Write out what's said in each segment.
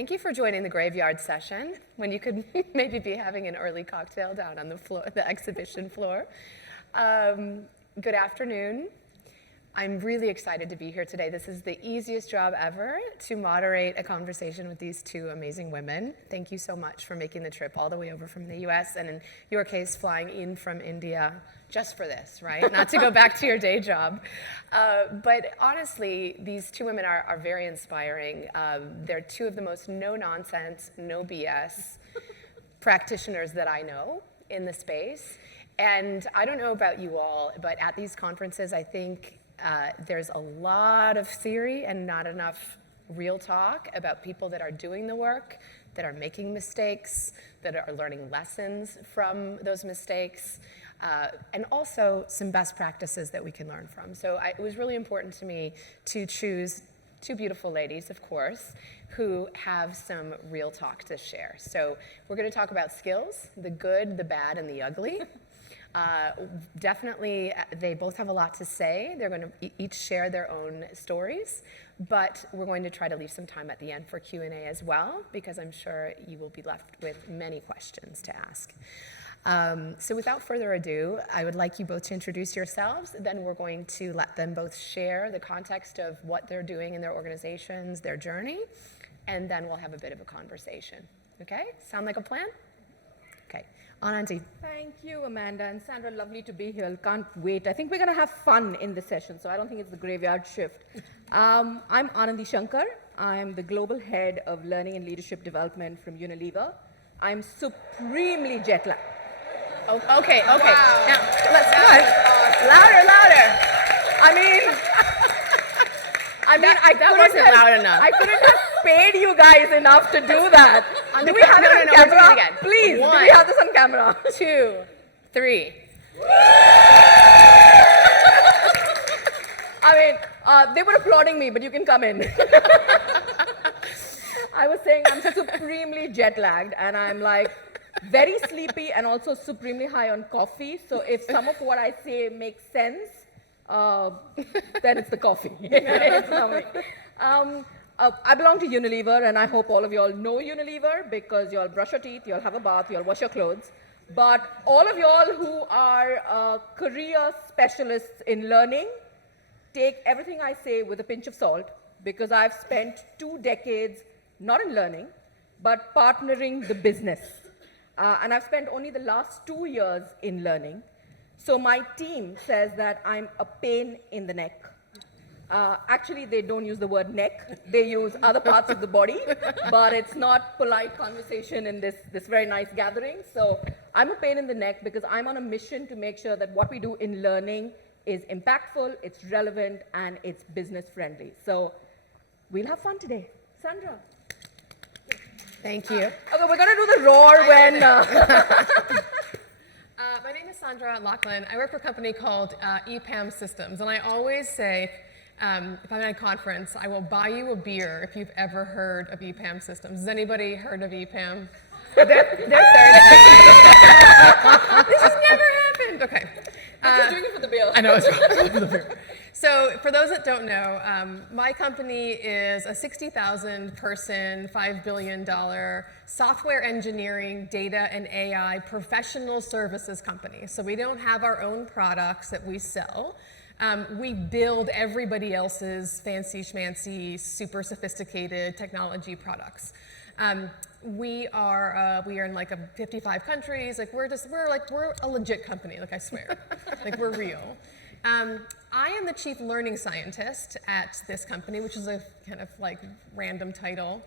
Thank you for joining the graveyard session when you could maybe be having an early cocktail down on the floor, the exhibition floor. Good afternoon. I'm really excited to be here today. This is the easiest job ever to moderate a conversation with these two amazing women. Thank you so much for making the trip all the way over from the US, and in your case, flying in from India just for this, right? Not to go back to your day job. But honestly, these two women are very inspiring. They're two of the most no-nonsense, no BS practitioners that I know in the space. And I don't know about you all, but at these conferences, I think there's a lot of theory and not enough real talk about people that are doing the work, that are making mistakes, that are learning lessons from those mistakes, and also some best practices that we can learn from. So it was really important to me to choose two beautiful ladies, of course, who have some real talk to share. So we're going to talk about skills, the good, the bad, and the ugly. Definitely, they both have a lot to say. They're going to each share their own stories, but we're going to try to leave some time at the end for Q&A as well, because I'm sure you will be left with many questions to ask. So without further ado, I would like you both to introduce yourselves. Then we're going to let them both share the context of what they're doing in their organizations, their journey, and then we'll have a bit of a conversation. Okay? Sound like a plan? Okay. Anandi. Thank you, Amanda and Sandra. Lovely to be here. Can't wait. I think we're going to have fun in this session, so I don't think it's the graveyard shift. I'm Anandi Shankar. I'm the global head of learning and leadership development from Unilever. I'm supremely jet lagged. Oh, okay. Wow. Now, let's go. Louder. That wasn't loud enough. I couldn't have paid you guys enough to do that. Do we have it on camera? We'll do it again. Please, One, do we have this on camera? 2, 3. They were applauding me, but you can come in. I was saying I'm supremely jet lagged, and I'm like very sleepy and also supremely high on coffee. So if some of what I say makes sense, then it's the coffee. It's not me. I belong to Unilever, and I hope all of you all know Unilever because you all brush your teeth, you all have a bath, you all wash your clothes. But all of you all who are career specialists in learning, take everything I say with a pinch of salt, because I've spent 2 decades not in learning, but partnering the business. And I've spent only the last 2 years in learning. So my team says that I'm a pain in the neck. Actually, they don't use the word neck. They use other parts of the body, but it's not polite conversation in this very nice gathering. So I'm a pain in the neck because I'm on a mission to make sure that what we do in learning is impactful, it's relevant, and it's business friendly. So we'll have fun today. Sandra. Thank you. Okay, we're going to do the roar when... My name is Sandra Lachlan. I work for a company called EPAM Systems, and I always say, if I'm at a conference, I will buy you a beer if you've ever heard of EPAM Systems. Has anybody heard of EPAM? They're third. This has never happened. Okay. I'm just doing it for the beer. I know, it's for the beer. So for those that don't know, my company is a 60,000 person, $5 billion software engineering, data, and AI professional services company. So we don't have our own products that we sell. We build everybody else's fancy schmancy, super sophisticated technology products. We are in like 55 countries. Like we're a legit company. Like I swear, like we're real. I am the chief learning scientist at this company, which is a kind of like random title.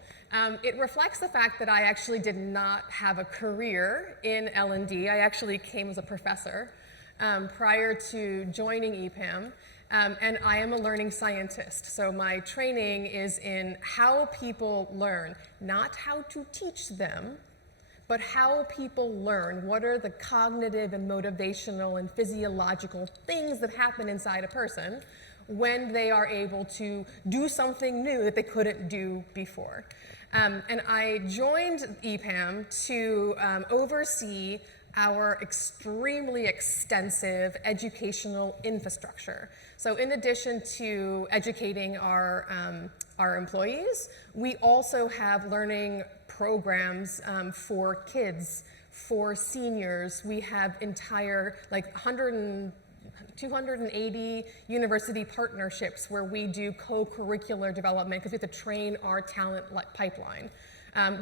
It reflects the fact that I actually did not have a career in L&D. I actually came as a professor prior to joining EPAM. And I am a learning scientist. So my training is in how people learn, not how to teach them, but how people learn. What are the cognitive and motivational and physiological things that happen inside a person when they are able to do something new that they couldn't do before. And I joined EPAM to oversee our extremely extensive educational infrastructure. So in addition to educating our employees, we also have learning programs for kids, for seniors. We have entire, like 280 university partnerships where we do co-curricular development because we have to train our talent pipeline.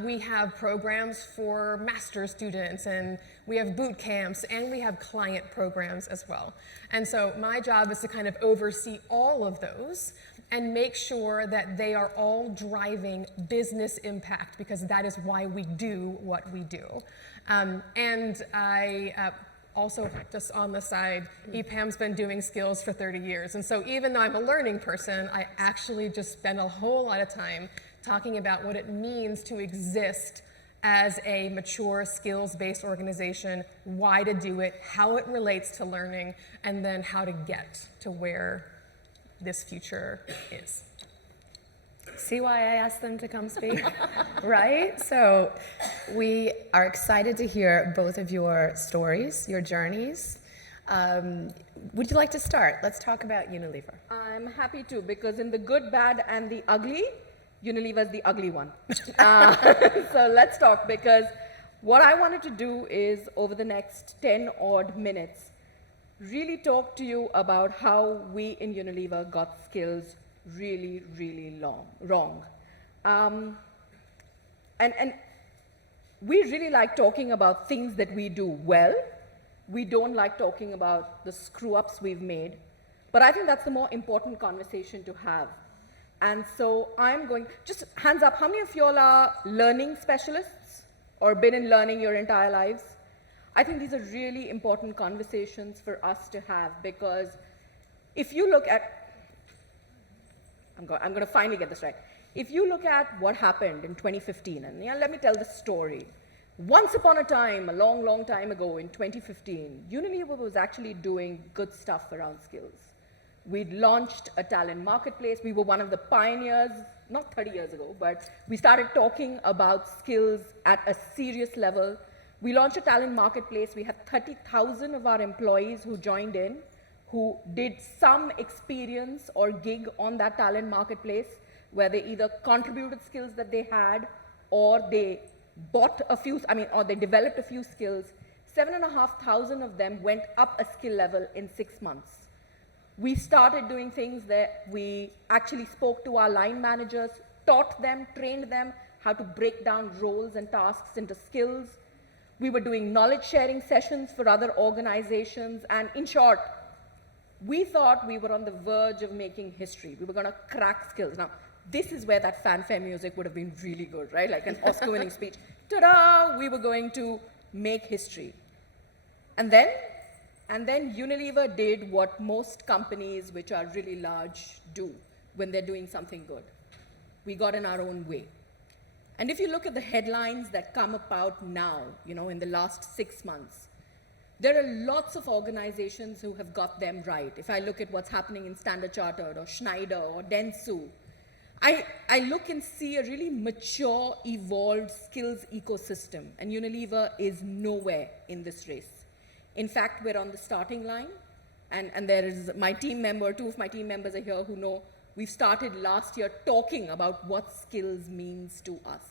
We have programs for master's students, and we have boot camps, and we have client programs as well. And so my job is to kind of oversee all of those and make sure that they are all driving business impact, because that is why we do what we do. And I also, just on the side, EPAM's been doing skills for 30 years. And so even though I'm a learning person, I actually just spend a whole lot of time talking about what it means to exist as a mature skills-based organization, why to do it, how it relates to learning, and then how to get to where this future is. See why I asked them to come speak, right? So we are excited to hear both of your stories, your journeys. Would you like to start? Let's talk about Unilever. I'm happy to, because in the good, bad, and the ugly, Unilever is the ugly one. So let's talk, because what I wanted to do is, over the next 10 odd minutes, really talk to you about how we in Unilever got skills really, really wrong. And we really like talking about things that we do well. We don't like talking about the screw-ups we've made. But I think that's the more important conversation to have. And so I'm going, just hands up, how many of y'all are learning specialists or been in learning your entire lives? I think these are really important conversations for us to have, because if you look at, I'm going to finally get this right. If you look at what happened in 2015, and let me tell the story. Once upon a time, a long, long time ago in 2015, Unilever was actually doing good stuff around skills. We'd launched a talent marketplace. We were one of the pioneers, not 30 years ago, but we started talking about skills at a serious level. We launched a talent marketplace. We had 30,000 of our employees who joined in, who did some experience or gig on that talent marketplace, where they either contributed skills that they had, or they bought a few, or they developed a few skills. 7,500 of them went up a skill level in 6 months. We started doing things that we actually spoke to our line managers, taught them, trained them how to break down roles and tasks into skills. We were doing knowledge sharing sessions for other organizations, and in short, we thought we were on the verge of making history. We were going to crack skills. Now, this is where that fanfare music would have been really good, right? Like an Oscar-winning speech. Ta-da! We were going to make history. And then Unilever did what most companies which are really large do when they're doing something good. We got in our own way. And if you look at the headlines that come about now, in the last 6 months, there are lots of organizations who have got them right. If I look at what's happening in Standard Chartered or Schneider or Dentsu, I look and see a really mature, evolved skills ecosystem, and Unilever is nowhere in this race. In fact, we're on the starting line, and there is my team member, 2 of my team members are here who know we've started last year talking about what skills means to us.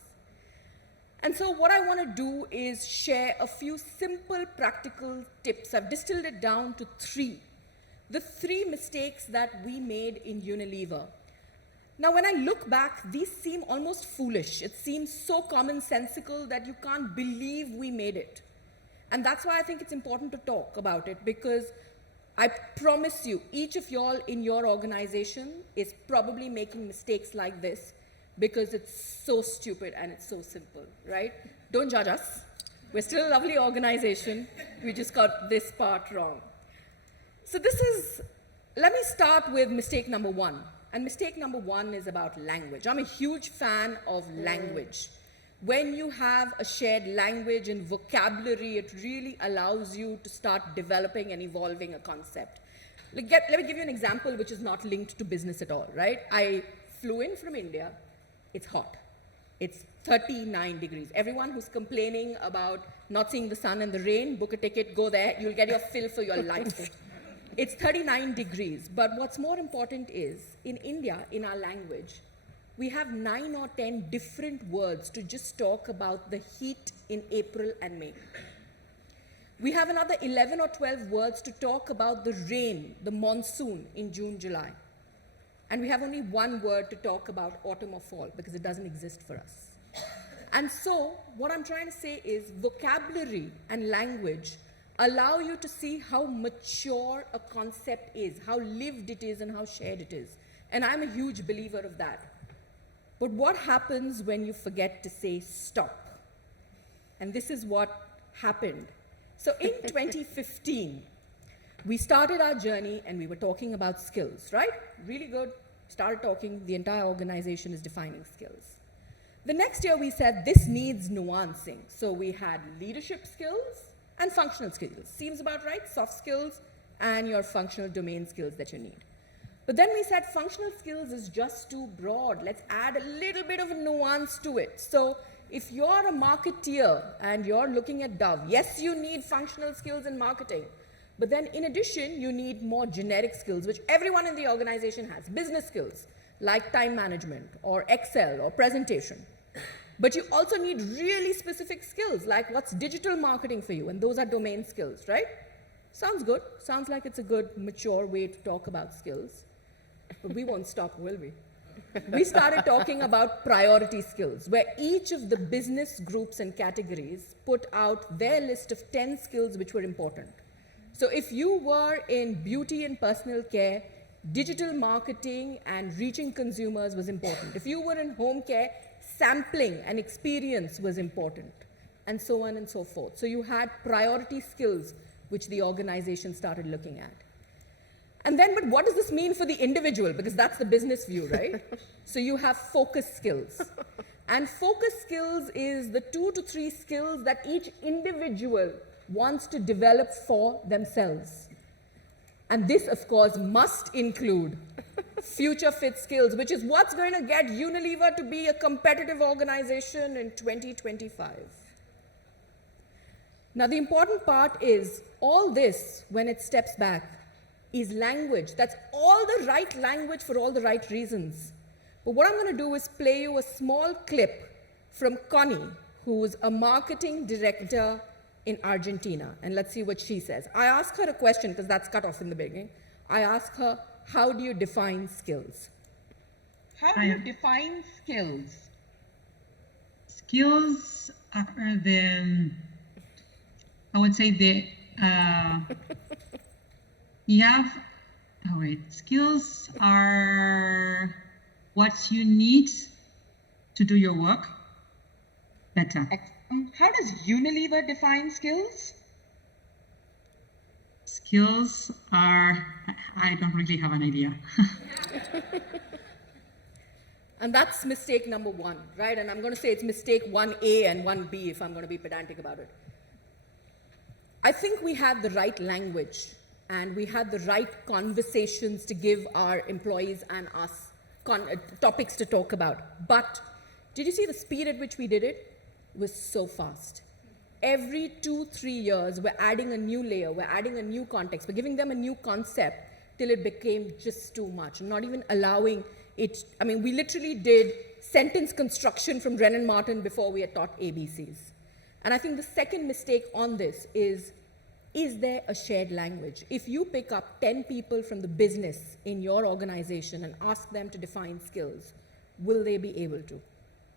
And so what I want to do is share a few simple, practical tips. I've distilled it down to 3. The 3 mistakes that we made in Unilever. Now, when I look back, these seem almost foolish. It seems so commonsensical that you can't believe we made it. And that's why I think it's important to talk about it, because I promise you, each of y'all in your organization is probably making mistakes like this because it's so stupid and it's so simple, right? Don't judge us. We're still a lovely organization. We just got this part wrong. So let me start with mistake number 1. And mistake number 1 is about language. I'm a huge fan of language. When you have a shared language and vocabulary, it really allows you to start developing and evolving a concept. Let me give you an example which is not linked to business at all, right? I flew in from India. It's hot. It's 39 degrees. Everyone who's complaining about not seeing the sun and the rain, book a ticket, go there. You'll get your fill for your life. It's 39 degrees. But what's more important is, in India, in our language, we have 9 or 10 different words to just talk about the heat in April and May. We have another 11 or 12 words to talk about the rain, the monsoon in June, July. And we have only 1 word to talk about autumn or fall because it doesn't exist for us. And so what I'm trying to say is vocabulary and language allow you to see how mature a concept is, how lived it is and how shared it is. And I'm a huge believer of that. But what happens when you forget to say stop? And this is what happened. So in 2015, we started our journey and we were talking about skills, right? Really good. Started talking, the entire organization is defining skills. The next year we said this needs nuancing. So we had leadership skills and functional skills. Seems about right, soft skills and your functional domain skills that you need. But then we said functional skills is just too broad. Let's add a little bit of a nuance to it. So if you're a marketeer and you're looking at Dove, yes, you need functional skills in marketing. But then in addition, you need more generic skills, which everyone in the organization has. Business skills, like time management or Excel or presentation. But you also need really specific skills, like what's digital marketing for you, and those are domain skills, right? Sounds good. Sounds like it's a good, mature way to talk about skills. But we won't stop, will we? We started talking about priority skills, where each of the business groups and categories put out their list of 10 skills which were important. So if you were in beauty and personal care, digital marketing and reaching consumers was important. If you were in home care, sampling and experience was important, and so on and so forth. So you had priority skills which the organization started looking at. And then, but what does this mean for the individual? Because that's the business view, right? So you have focus skills. And focus skills is the 2 to 3 skills that each individual wants to develop for themselves. And this, of course, must include future fit skills, which is what's going to get Unilever to be a competitive organization in 2025. Now, the important part is all this, when it steps back, is language. That's all the right language for all the right reasons. But what I'm going to do is play you a small clip from Connie, who's a marketing director in Argentina. And let's see what she says. I asked her a question, because that's cut off in the beginning. I asked her, how do you define skills? How do you define skills? Skills are the, I would say the, you have, oh wait, skills are what you need to do your work better. How does Unilever define skills? Skills are, I don't really have an idea. And that's mistake number 1, right? And I'm going to say it's mistake 1A and 1B if I'm going to be pedantic about it. I think we had the right language and we had the right conversations to give our employees and us topics to talk about. But did you see the speed at which we did it? It was so fast. Every 2-3 years, we're adding a new layer, we're adding a new context, we're giving them a new concept till it became just too much, not even allowing it. I mean, we literally did sentence construction from Brennan Martin before we had taught ABCs. And I think the second mistake on this is there a shared language? If you pick up 10 people from the business in your organization and ask them to define skills, will they be able to?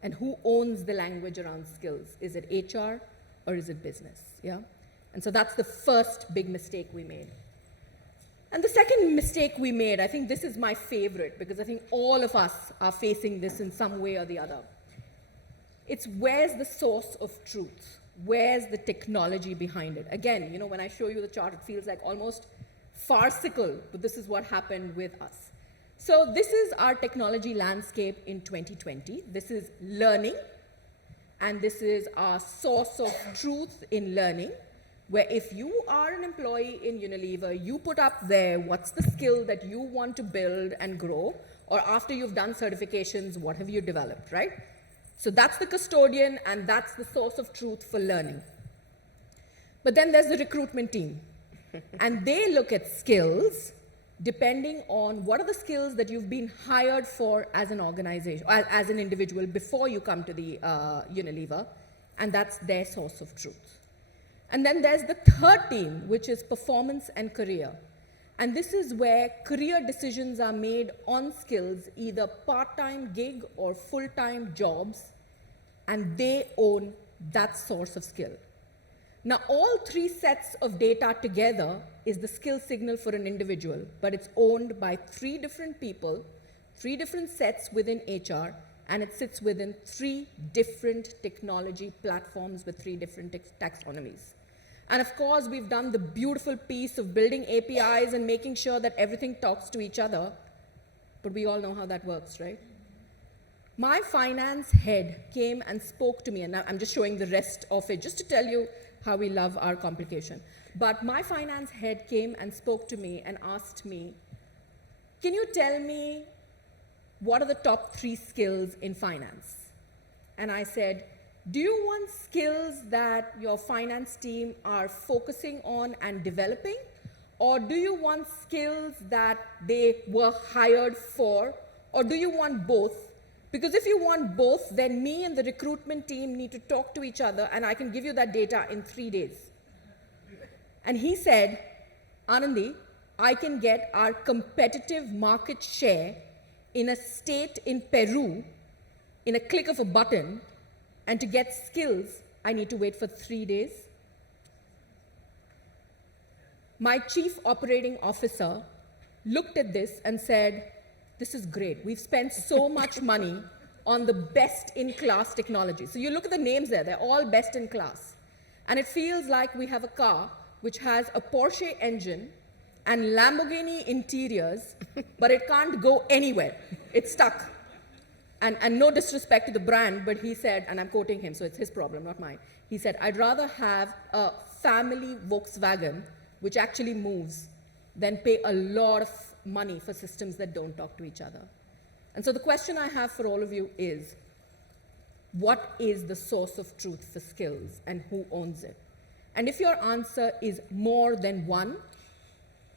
And who owns the language around skills? Is it HR or is it business? Yeah? And so that's the first big mistake we made. And the second mistake we made, I think this is my favorite because I think all of us are facing this in some way or the other. It's where's the source of truth? Where's the technology behind it? Again, you know, when I show you the chart, it feels like almost farcical, but this is what happened with us. So this is our technology landscape in 2020. This is learning, and this is our source of truth in learning, where if you are an employee in Unilever, you put up there what's the skill that you want to build and grow, or after you've done certifications, what have you developed, right? So that's the custodian, and that's the source of truth for learning. But then there's the recruitment team. And they look at skills depending on what are the skills that you've been hired for as an organization, as an individual before you come to the Unilever, and that's their source of truth. And then there's the third team, which is performance and career. And this is where career decisions are made on skills, either part-time gig or full-time jobs, and they own that source of skill. Now, all three sets of data together is the skill signal for an individual, but it's owned by three different people, three different sets within HR, and it sits within three different technology platforms with three different taxonomies. And of course, we've done the beautiful piece of building APIs and making sure that everything talks to each other, but we all know how that works, right? My finance head came and spoke to me, and now I'm just showing the rest of it, just to tell you how we love our complication. But my finance head came and spoke to me and asked me, can you tell me what are the top 3 skills in finance? And I said, do you want skills that your finance team are focusing on and developing? Or do you want skills that they were hired for? Or do you want both? Because if you want both, then me and the recruitment team need to talk to each other, and I can give you that data in 3 days. And he said, Anandi, I can get our competitive market share in a state in Peru in a click of a button, and to get skills, I need to wait for 3 days. My chief operating officer looked at this and said, this is great. We've spent so much money on the best-in-class technology. So you look at the names there, they're all best in class. And it feels like we have a car which has a Porsche engine and Lamborghini interiors, but it can't go anywhere. It's stuck. And no disrespect to the brand, but he said, and I'm quoting him, so it's his problem, not mine. He said, I'd rather have a family Volkswagen, which actually moves, than pay a lot of money for systems that don't talk to each other. And so the question I have for all of you is, what is the source of truth for skills and who owns it? And if your answer is more than one,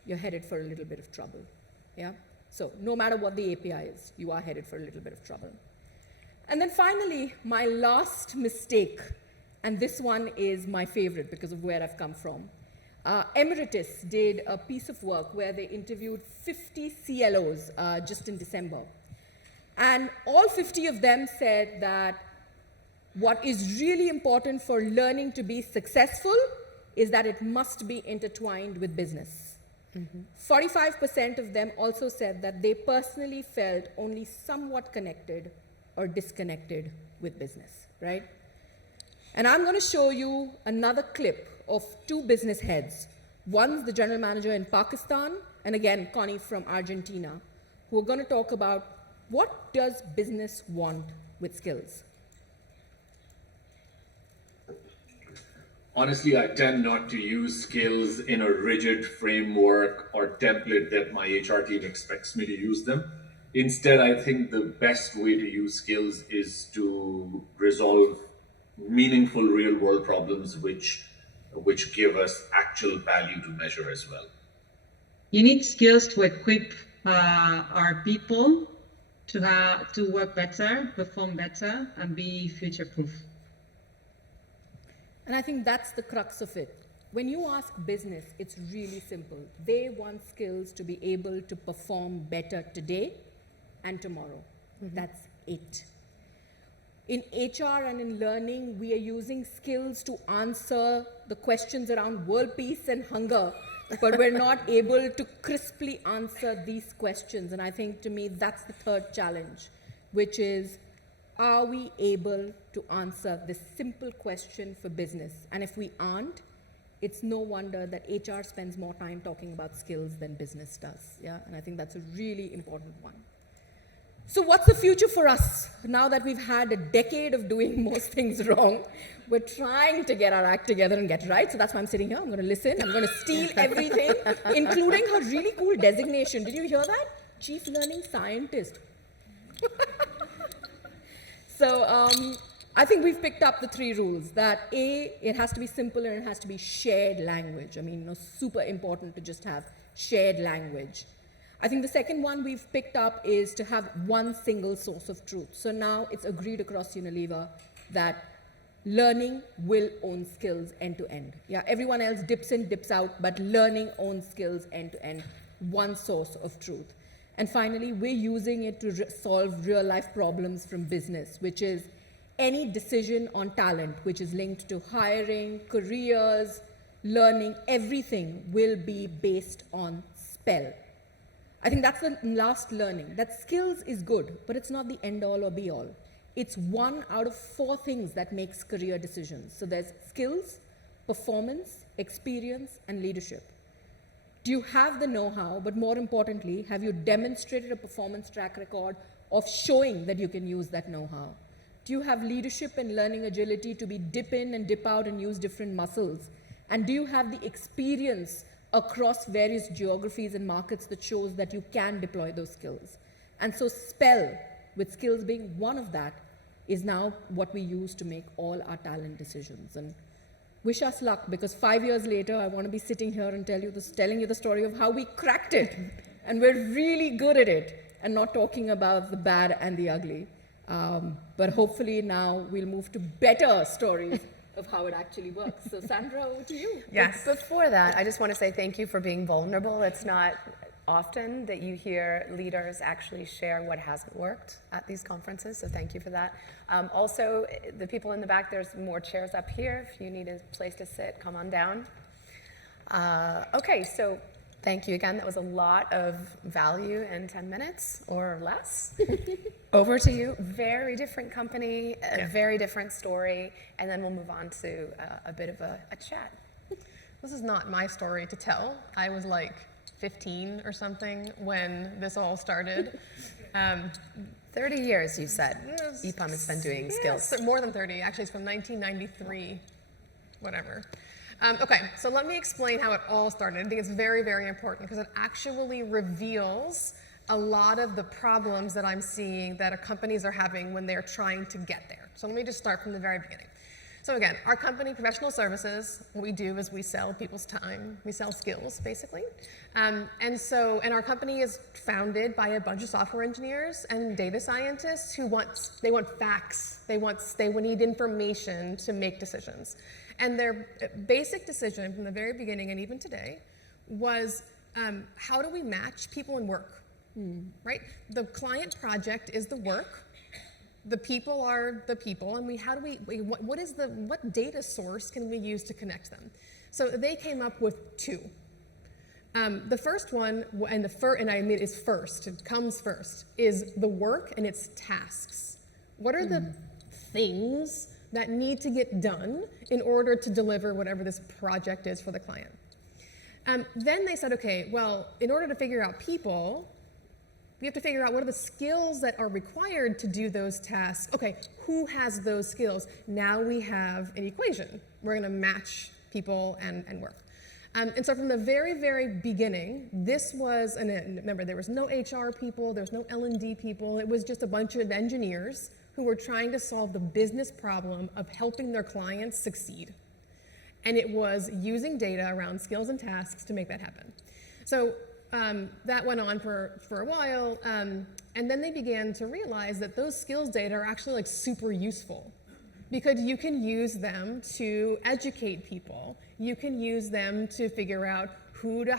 you're headed for a little bit of trouble. Yeah? So no matter what the API is, you are headed for a little bit of trouble. And then finally, my last mistake, and this one is my favorite because of where I've come from. Emeritus did a piece of work where they interviewed 50 CLOs just in December. And all 50 of them said that what is really important for learning to be successful is that it must be intertwined with business. 45% of them also said that they personally felt only somewhat connected or disconnected with business, right? And I'm going to show you another clip of 2 business heads. One's the general manager in Pakistan, and again, Connie from Argentina, who are going to talk about what does business want with skills. Honestly, I tend not to use skills in a rigid framework or template that my HR team expects me to use them. Instead, I think the best way to use skills is to resolve meaningful real-world problems which give us actual value to measure as well. You need skills to equip our people to work better, perform better, and be future-proof. And I think that's the crux of it. When you ask business, it's really simple. They want skills to be able to perform better today and tomorrow. That's it. In HR and in learning, we are using skills to answer the questions around world peace and hunger, but we're not able to crisply answer these questions. And I think, to me, that's the third challenge, which is, are we able to answer this simple question for business? And if we aren't, it's no wonder that HR spends more time talking about skills than business does. Yeah? And I think that's a really important one. So what's the future for us? Now that we've had a decade of doing most things wrong, we're trying to get our act together and get right. So that's why I'm sitting here. I'm going to listen. I'm going to steal everything, including her really cool designation. Did you hear that? Chief Learning Scientist. So I think we've picked up the 3 rules that A, it has to be simple and it has to be shared language. I mean, super important to just have shared language. I think the second one we've picked up is to have one single source of truth. So now it's agreed across Unilever that learning will own skills end to end. Yeah, everyone else dips in, dips out, but learning owns skills end to end, one source of truth. And finally, we're using it to solve real life problems from business, which is any decision on talent, which is linked to hiring, careers, learning, everything will be based on spell. I think that's the last learning, that skills is good, but it's not the end all or be all. It's 1 out of 4 things that makes career decisions. So there's skills, performance, experience, and leadership. Do you have the know-how, but more importantly, have you demonstrated a performance track record of showing that you can use that know-how? Do you have leadership and learning agility to be dip in and dip out and use different muscles? And do you have the experience across various geographies and markets that shows that you can deploy those skills? And so spell, with skills being one of that, is now what we use to make all our talent decisions. And wish us luck, because 5 years later, I want to be sitting here and telling you the story of how we cracked it. And we're really good at it, and not talking about the bad and the ugly. But hopefully now we'll move to better stories of how it actually works. So Sandra, over to you. Yes. Before that, I just want to say thank you for being vulnerable. It's not often that you hear leaders actually share what hasn't worked at these conferences, so thank you for that. Also, the people in the back, there's more chairs up here. If you need a place to sit, come on down. Okay, so thank you again. That was a lot of value in 10 minutes or less. Over to you. Very different company, a very different story, and then we'll move on to a bit of a chat. This is not my story to tell. I was like 15 or something when this all started. 30 years, you said. EPAM has been doing skills. More than 30, actually. It's from 1993, whatever. Okay, so let me explain how it all started. I think it's very, very important because it actually reveals a lot of the problems that I'm seeing that companies are having when they're trying to get there. So let me just start from the very beginning. So again, our company, Professional Services, what we do is we sell people's time. We sell skills, basically. And our company is founded by a bunch of software engineers and data scientists who want facts. They need information to make decisions. And their basic decision from the very beginning and even today was, how do we match people and work, right? The client project is the work. The people are the people, and what data source can we use to connect them? So they came up with 2. The first one, and I admit is first, it comes first, is the work and its tasks. What are the things that need to get done in order to deliver whatever this project is for the client? Then they said, okay, well, in order to figure out people, we have to figure out what are the skills that are required to do those tasks. Okay, who has those skills? Now we have an equation. We're going to match people and work. And so from the very, very beginning, this was, and remember, there was no HR people, there's no L&D people. It was just a bunch of engineers who were trying to solve the business problem of helping their clients succeed. And it was using data around skills and tasks to make that happen. So that went on for a while, and then they began to realize that those skills data are actually like super useful because you can use them to educate people. You can use them to figure out who to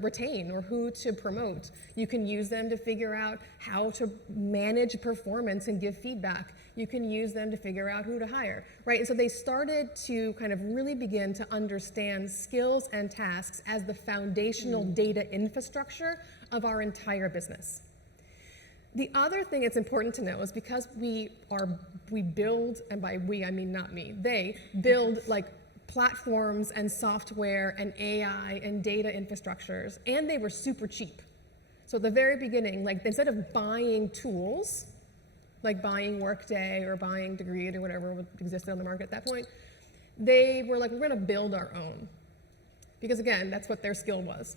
retain or who to promote. You can use them to figure out how to manage performance and give feedback. You can use them to figure out who to hire, right? And so they started to kind of really begin to understand skills and tasks as the foundational data infrastructure of our entire business. The other thing that's important to know is because we build, and by we I mean not me, they build like platforms and software and AI and data infrastructures, and they were super cheap. So at the very beginning, like instead of buying tools, like buying Workday or buying Degreed or whatever existed on the market at that point, they were like, we're gonna build our own. Because again, that's what their skill was.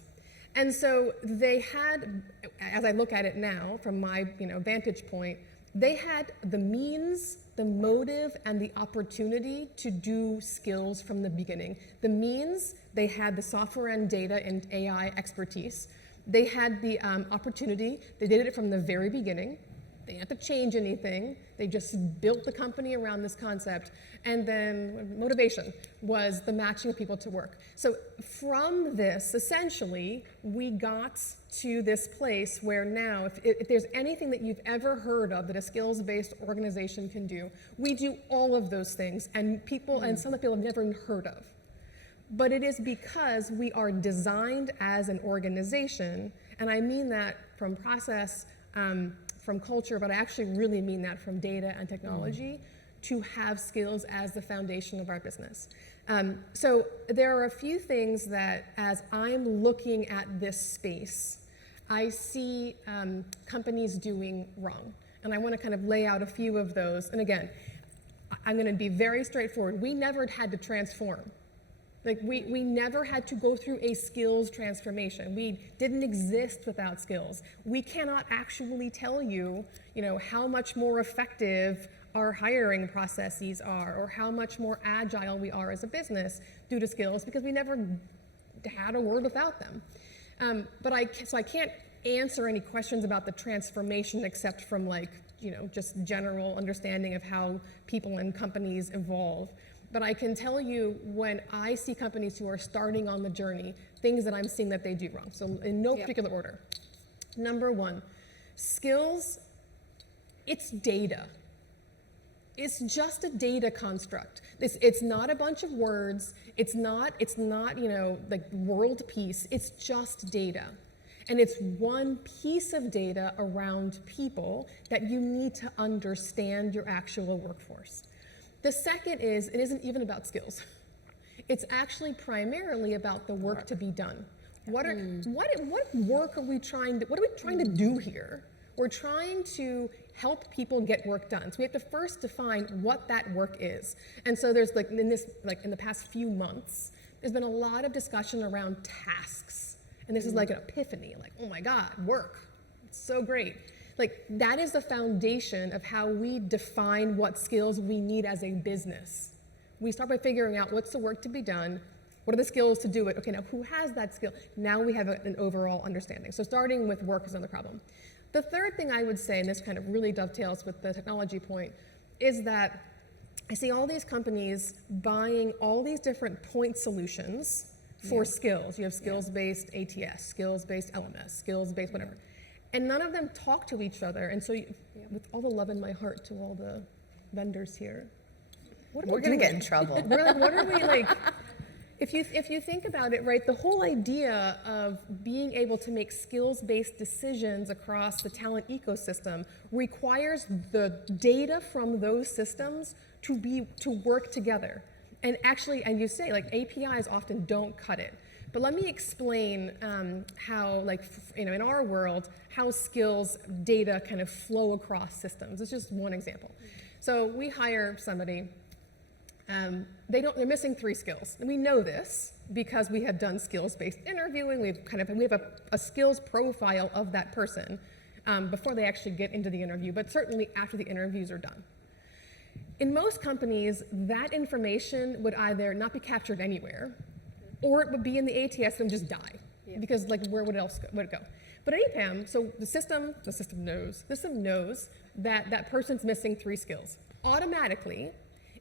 And so they had, as I look at it now, from my vantage point, They had the means, the motive, and the opportunity to do skills from the beginning. The means, they had the software and data and AI expertise. They had the opportunity, they did it from the very beginning. They didn't have to change anything. They just built the company around this concept. And then motivation was the matching of people to work. So from this, essentially, we got to this place where now, if there's anything that you've ever heard of that a skills-based organization can do, we do all of those things, and people, and some people have never even heard of. But it is because we are designed as an organization, and I mean that from process, from culture, but I actually really mean that from data and technology, to have skills as the foundation of our business. So there are a few things that, as I'm looking at this space, I see companies doing wrong. And I want to kind of lay out a few of those. And again, I'm going to be very straightforward. We never had to transform. Like we never had to go through a skills transformation. We didn't exist without skills. We cannot actually tell you, how much more effective our hiring processes are, or how much more agile we are as a business due to skills, because we never had a word without them. So I can't answer any questions about the transformation except from just general understanding of how people and companies evolve. But I can tell you, when I see companies who are starting on the journey, things that I'm seeing that they do wrong. So in no particular order. Number one, skills, it's data. It's just a data construct. It's not a bunch of words. It's not like world peace. It's just data. And it's one piece of data around people that you need to understand your actual workforce. The second is, it isn't even about skills. It's actually primarily about the work to be done. What work are we trying to do here? We're trying to help people get work done. So we have to first define what that work is. And so there's in the past few months, there's been a lot of discussion around tasks. And this is like an epiphany, oh my God, work, it's so great. That is the foundation of how we define what skills we need as a business. We start by figuring out what's the work to be done, what are the skills to do it? Okay, now who has that skill? Now we have an overall understanding. So starting with work is another problem. The third thing I would say, and this kind of really dovetails with the technology point, is that I see all these companies buying all these different point solutions for skills. You have skills-based ATS, skills-based LMS, skills-based whatever. And none of them talk to each other. And so, with all the love in my heart to all the vendors here, we're going to get in trouble. What are we If you think about it, right, the whole idea of being able to make skills-based decisions across the talent ecosystem requires the data from those systems to work together. And actually, and you say, APIs often don't cut it. But let me explain how, in our world, how skills data kind of flow across systems. It's just one example. So we hire somebody. They're missing 3 skills. And we know this because we have done skills-based interviewing. We have a skills profile of that person before they actually get into the interview, but certainly after the interviews are done. In most companies, that information would either not be captured anywhere, or it would be in the ATS and just die, because where would it go? But at EPAM, so the system knows that that person's missing 3 skills. Automatically,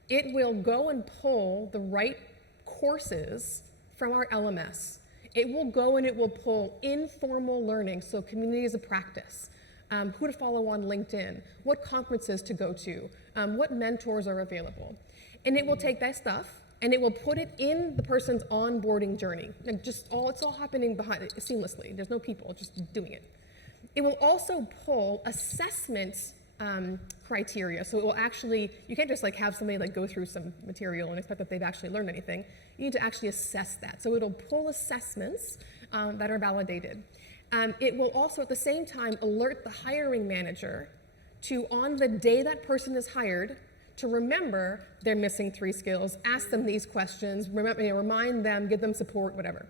it will go and pull the right courses from our LMS. It will go and it will pull informal learning, so communities of practice, who to follow on LinkedIn, what conferences to go to, what mentors are available. And it will take that stuff and it will put it in the person's onboarding journey. It's all happening behind it seamlessly. There's no people just doing it. It will also pull assessments criteria. So it will actually, you can't just have somebody go through some material and expect that they've actually learned anything. You need to actually assess that. So it'll pull assessments that are validated. It will also at the same time alert the hiring manager to, on the day that person is hired, to remember they're missing 3 skills, ask them these questions, remind them, give them support, whatever.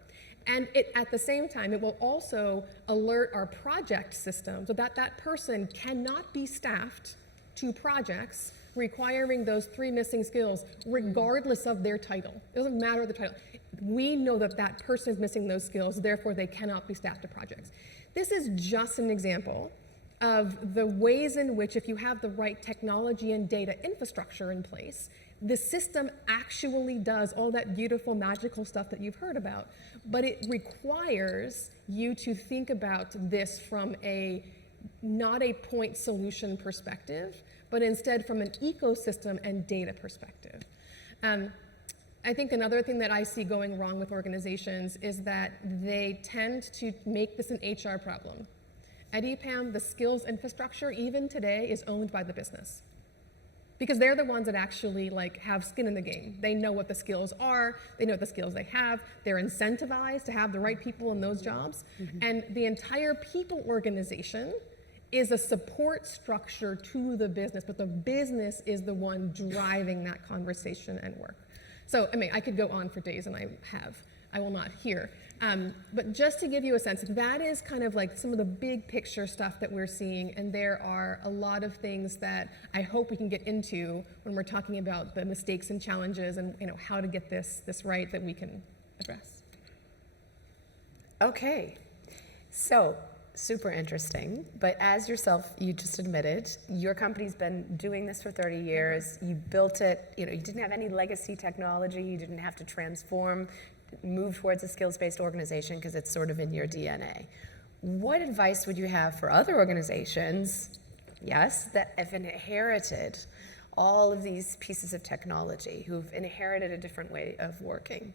And at the same time, it will also alert our project system so that that person cannot be staffed to projects requiring those 3 missing skills, regardless of their title. It doesn't matter the title. We know that that person is missing those skills, therefore they cannot be staffed to projects. This is just an example of the ways in which, if you have the right technology and data infrastructure in place, the system actually does all that beautiful, magical stuff that you've heard about. But it requires you to think about this from not a point solution perspective, but instead from an ecosystem and data perspective. I think another thing that I see going wrong with organizations is that they tend to make this an HR problem. At EPAM, the skills infrastructure, even today, is owned by the business. Because they're the ones that actually have skin in the game. They know what the skills are, they know what the skills they have, they're incentivized to have the right people in those jobs. And the entire people organization is a support structure to the business, but the business is the one driving that conversation and work. So, I mean, I could go on for days, and I have. I will not here. But just to give you a sense, that is kind of like some of the big picture stuff that we're seeing, and there are a lot of things that I hope we can get into when we're talking about the mistakes and challenges and how to get this right that we can address. Okay, so super interesting, but as you just admitted, your company's been doing this for 30 years. You built it, you didn't have any legacy technology, you didn't have to move towards a skills-based organization because it's sort of in your DNA. What advice would you have for other organizations, yes, that have inherited all of these pieces of technology, who've inherited a different way of working,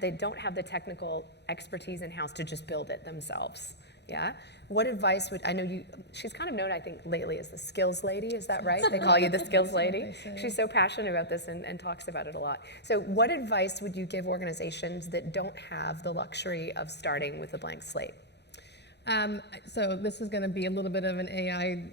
they don't have the technical expertise in-house to just build it themselves, yeah? What advice she's kind of known, I think, lately as the skills lady, is that right? They call you the skills lady? She's so passionate about this and talks about it a lot. So what advice would you give organizations that don't have the luxury of starting with a blank slate? So this is going to be a little bit of an AI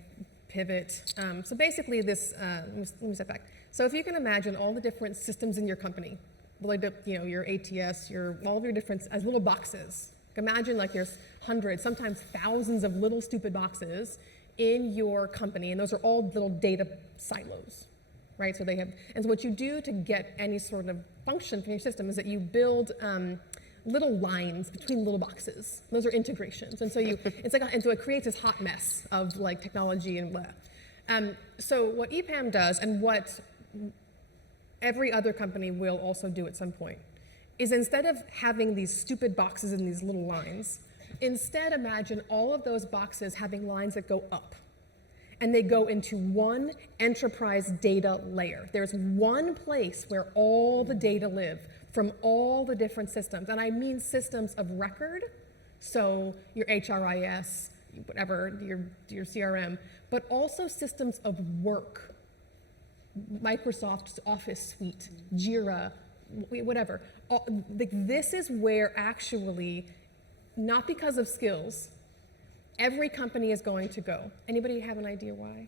pivot. So basically let me step back. So if you can imagine all the different systems in your company, like your ATS, all of your different as little boxes. Imagine there's hundreds, sometimes thousands of little stupid boxes in your company, and those are all little data silos, right? So and so what you do to get any sort of function from your system is that you build little lines between little boxes. Those are integrations, and so it creates this hot mess of technology and blah. So what EPAM does, and what every other company will also do at some point, is instead of having these stupid boxes in these little lines, instead imagine all of those boxes having lines that go up. And they go into one enterprise data layer. There's one place where all the data live from all the different systems. And I mean systems of record, so your HRIS, whatever, your CRM, but also systems of work. Microsoft Office Suite, Jira, whatever. This is where actually, not because of skills, every company is going to go. Anybody have an idea why?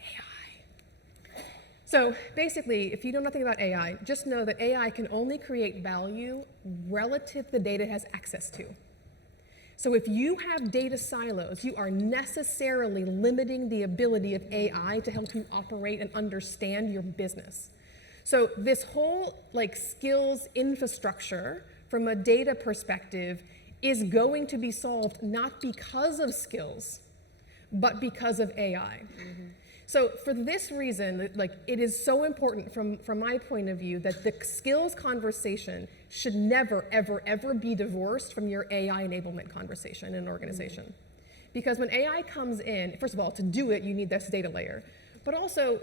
AI. So basically, if you know nothing about AI, just know that AI can only create value relative to the data it has access to. So if you have data silos, you are necessarily limiting the ability of AI to help you operate and understand your business. So this whole skills infrastructure from a data perspective is going to be solved not because of skills, but because of AI. Mm-hmm. So for this reason, it is so important from my point of view that the skills conversation should never, ever, ever be divorced from your AI enablement conversation in an organization. Mm-hmm. Because when AI comes in, first of all, to do it, you need this data layer. But also,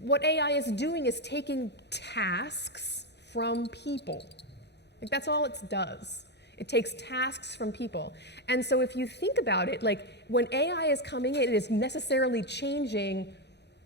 what AI is doing is taking tasks from people. That's all it does. It takes tasks from people. And so if you think about it, when AI is coming in, it is necessarily changing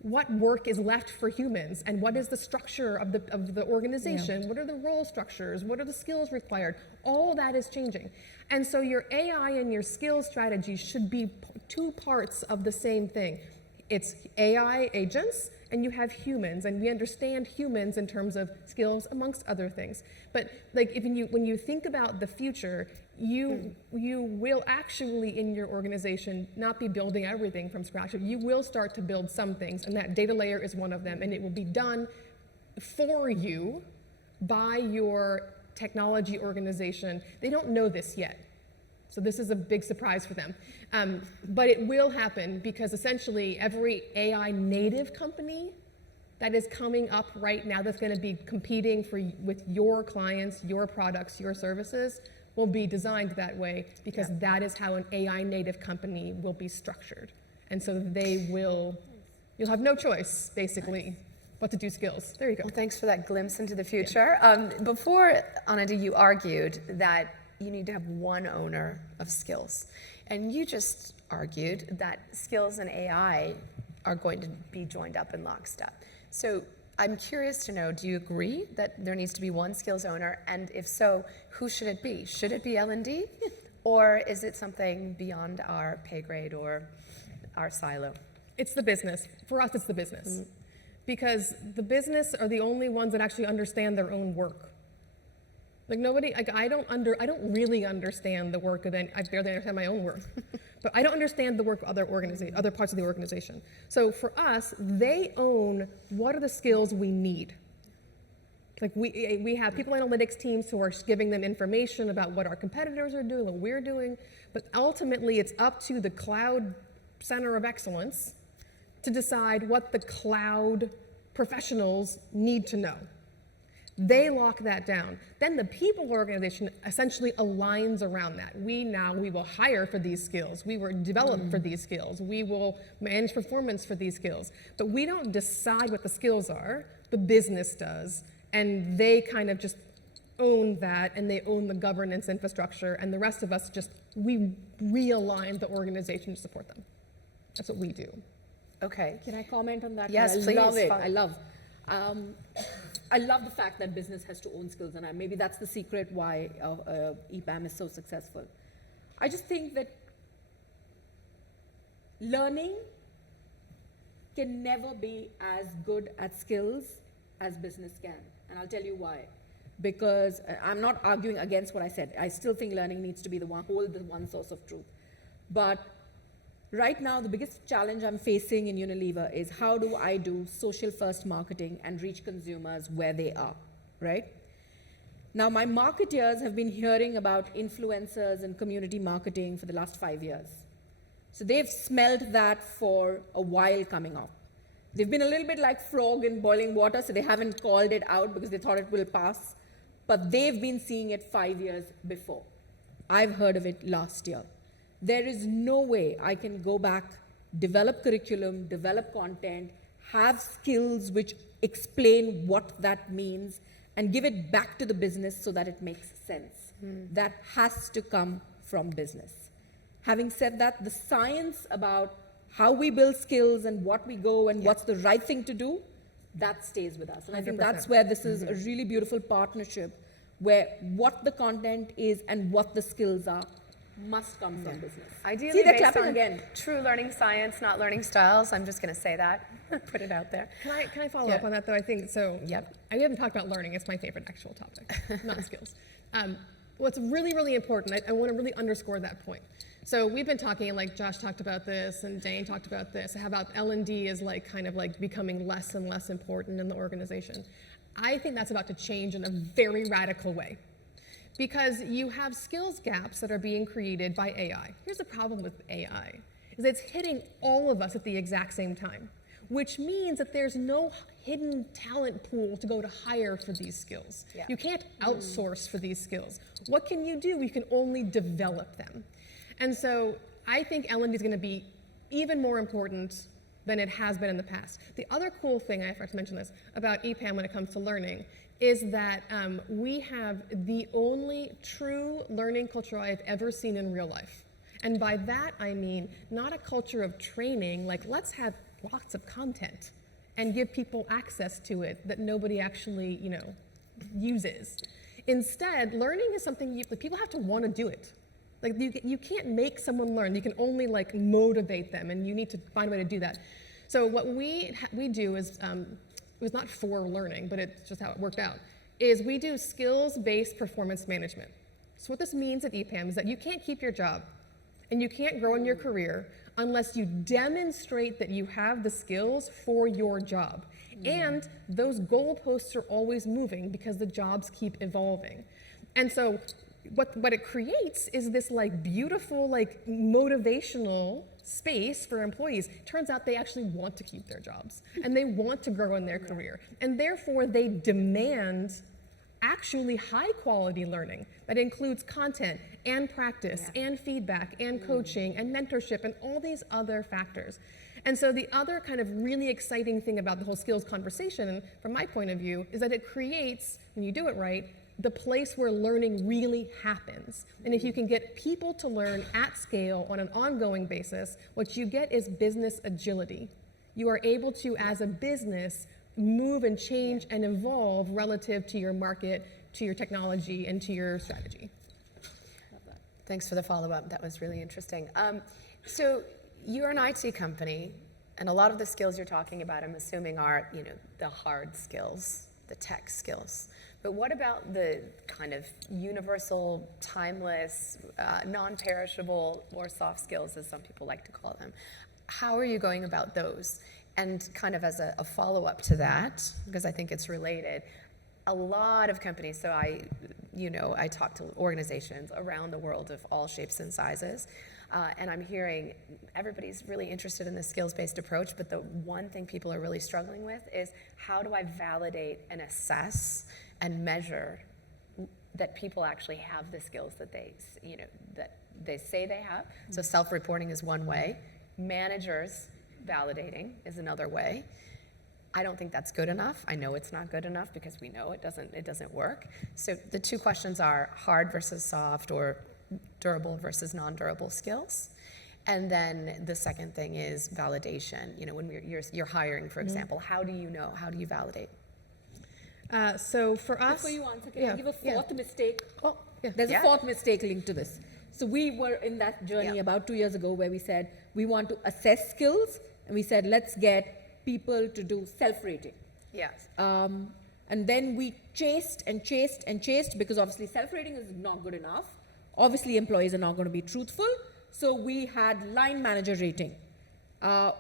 what work is left for humans and what is the structure of the organization, yeah. What are the role structures, what are the skills required, all that is changing. And so your AI and your skills strategy should be two parts of the same thing. It's AI agents and you have humans, and we understand humans in terms of skills amongst other things. But like when you think about the future, you will actually in your organization not be building everything from scratch. You will start to build some things, and that data layer is one of them, and it will be done for you by your technology organization. They don't know this yet. So this is a big surprise for them. But it will happen because essentially every AI native company that is coming up right now that's going to be competing with your clients, your products, your services will be designed that way because that is how an AI native company will be structured. And so you'll have no choice, basically, but to do skills. There you go. Well, thanks for that glimpse into the future. Before, Anandi, you argued that you need to have one owner of skills. And you just argued that skills and AI are going to be joined up in lockstep. So I'm curious to know, do you agree that there needs to be one skills owner? And if so, who should it be? Should it be L&D? Or is it something beyond our pay grade or our silo? It's the business. For us, it's the business. Because the business are the only ones that actually understand their own work. Like nobody, like I don't really understand the work of I barely understand my own work. But I don't understand the work of other parts of the organization. So for us, they own what are the skills we need. Like we have people analytics teams who are giving them information about what our competitors are doing, what we're doing, but ultimately it's up to the cloud center of excellence to decide what the cloud professionals need to know. They lock that down. Then the people organization essentially aligns around that. We will hire for these skills. We will develop for these skills. We will manage performance for these skills. But we don't decide what the skills are. The business does. And they kind of just own that, and they own the governance infrastructure, and the rest of us we realign the organization to support them. That's what we do. Okay. Can I comment on that? Yes, please. I love it. I love the fact that business has to own skills, and maybe that's the secret why EPAM is so successful. I just think that learning can never be as good at skills as business can, and I'll tell you why. Because I'm not arguing against what I said. I still think learning needs to be the one source of truth. But right now, the biggest challenge I'm facing in Unilever is how do I do social first marketing and reach consumers where they are, right? Now, my marketeers have been hearing about influencers and community marketing for the last 5 years. So they've smelled that for a while coming up. They've been a little bit like frog in boiling water, so they haven't called it out because they thought it will pass. But they've been seeing it 5 years before. I've heard of it last year. There is no way I can go back, develop curriculum, develop content, have skills which explain what that means, and give it back to the business so that it makes sense. That has to come from business. Having said that, the science about how we build skills and what we go and what's the right thing to do, that stays with us. And I think that's where this is a really beautiful partnership where what the content is and what the skills are must come from business. Ideally, see, they're based clapping on again. True learning science, not learning styles. I'm just going to say that. Put it out there. Can I follow up on that though? I think so. Yep. We haven't talked about learning. It's my favorite actual topic, not skills. What's really, really important, I want to really underscore that point. So we've been talking, like Josh talked about this, and Dane talked about this, how about L&D is kind of becoming less and less important in the organization. I think that's about to change in a very radical way. Because you have skills gaps that are being created by AI. Here's the problem with AI, is it's hitting all of us at the exact same time, which means that there's no hidden talent pool to go to hire for these skills. Yeah. You can't outsource for these skills. What can you do? You can only develop them. And so I think L&D is going to be even more important than it has been in the past. The other cool thing, I forgot to mention this, about EPAM when it comes to learning is that we have the only true learning culture I've ever seen in real life. And by that, I mean not a culture of training, like let's have lots of content and give people access to it that nobody actually, uses. Instead, learning is something people have to want to do it. Like you can't make someone learn. You can only motivate them, and you need to find a way to do that. So what we do is, it was not for learning, but it's just how it worked out, is we do skills-based performance management. So what this means at EPAM is that you can't keep your job and you can't grow in your career unless you demonstrate that you have the skills for your job. And those goalposts are always moving because the jobs keep evolving. And so what it creates is this like beautiful, like motivational space for employees. Turns out they actually want to keep their jobs and they want to grow in their career. And therefore they demand actually high quality learning that includes content and practice and feedback and coaching and mentorship and all these other factors. And so the other kind of really exciting thing about the whole skills conversation, from my point of view, is that it creates, when you do it right, the place where learning really happens. And if you can get people to learn at scale on an ongoing basis, what you get is business agility. You are able to, as a business, move and change and evolve relative to your market, to your technology, and to your strategy. Thanks for the follow-up. That was really interesting. So you're an IT company, and a lot of the skills you're talking about, I'm assuming, are the hard skills, the tech skills. But what about the kind of universal, timeless, non-perishable, or soft skills, as some people like to call them? How are you going about those? And kind of as a follow-up to that, because I think it's related, a lot of companies, so I talk to organizations around the world of all shapes and sizes, and I'm hearing everybody's really interested in the skills-based approach, but the one thing people are really struggling with is, how do I validate and assess and measure that people actually have the skills that they say they have? So self-reporting is one way. Managers validating is another way. I don't think that's good enough. I know it's not good enough because we know it doesn't work. So the two questions are hard versus soft, or durable versus non-durable skills. And then the second thing is validation. When you're hiring, for example, how do you know? How do you validate? So for us, Before you answer, can I give a fourth mistake? Oh, yeah. There's a fourth mistake linked to this. So we were in that journey about 2 years ago where we said we want to assess skills, and we said let's get people to do self-rating. Yes. And then we chased and chased and chased, because obviously self-rating is not good enough. Obviously employees are not going to be truthful. So we had line manager rating.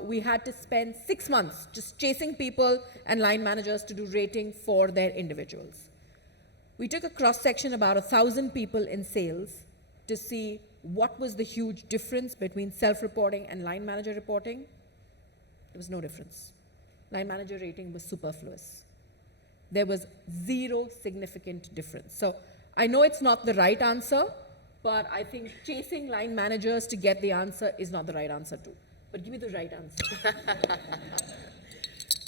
We had to spend 6 months just chasing people and line managers to do rating for their individuals. We took a cross-section about 1,000 people in sales to see what was the huge difference between self-reporting and line manager reporting. There was no difference. Line manager rating was superfluous. There was zero significant difference. So I know it's not the right answer, but I think chasing line managers to get the answer is not the right answer too. But give me the right answer.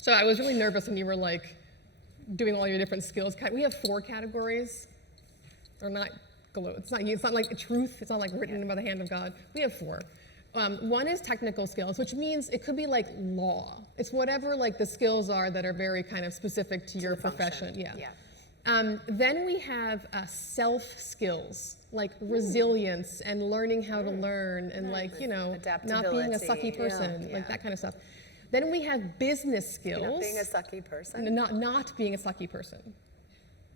So I was really nervous when you were like doing all your different skills. We have 4 categories. They're not it's not like truth. It's not like written by the hand of God. We have 4. One is technical skills, which means it could be like law. It's whatever like the skills are that are very kind of specific to your profession. Yeah. Then we have self skills, like resilience and learning how to learn, and not being a sucky person, like that kind of stuff. Then we have business skills. Not being a sucky person? Not being a sucky person.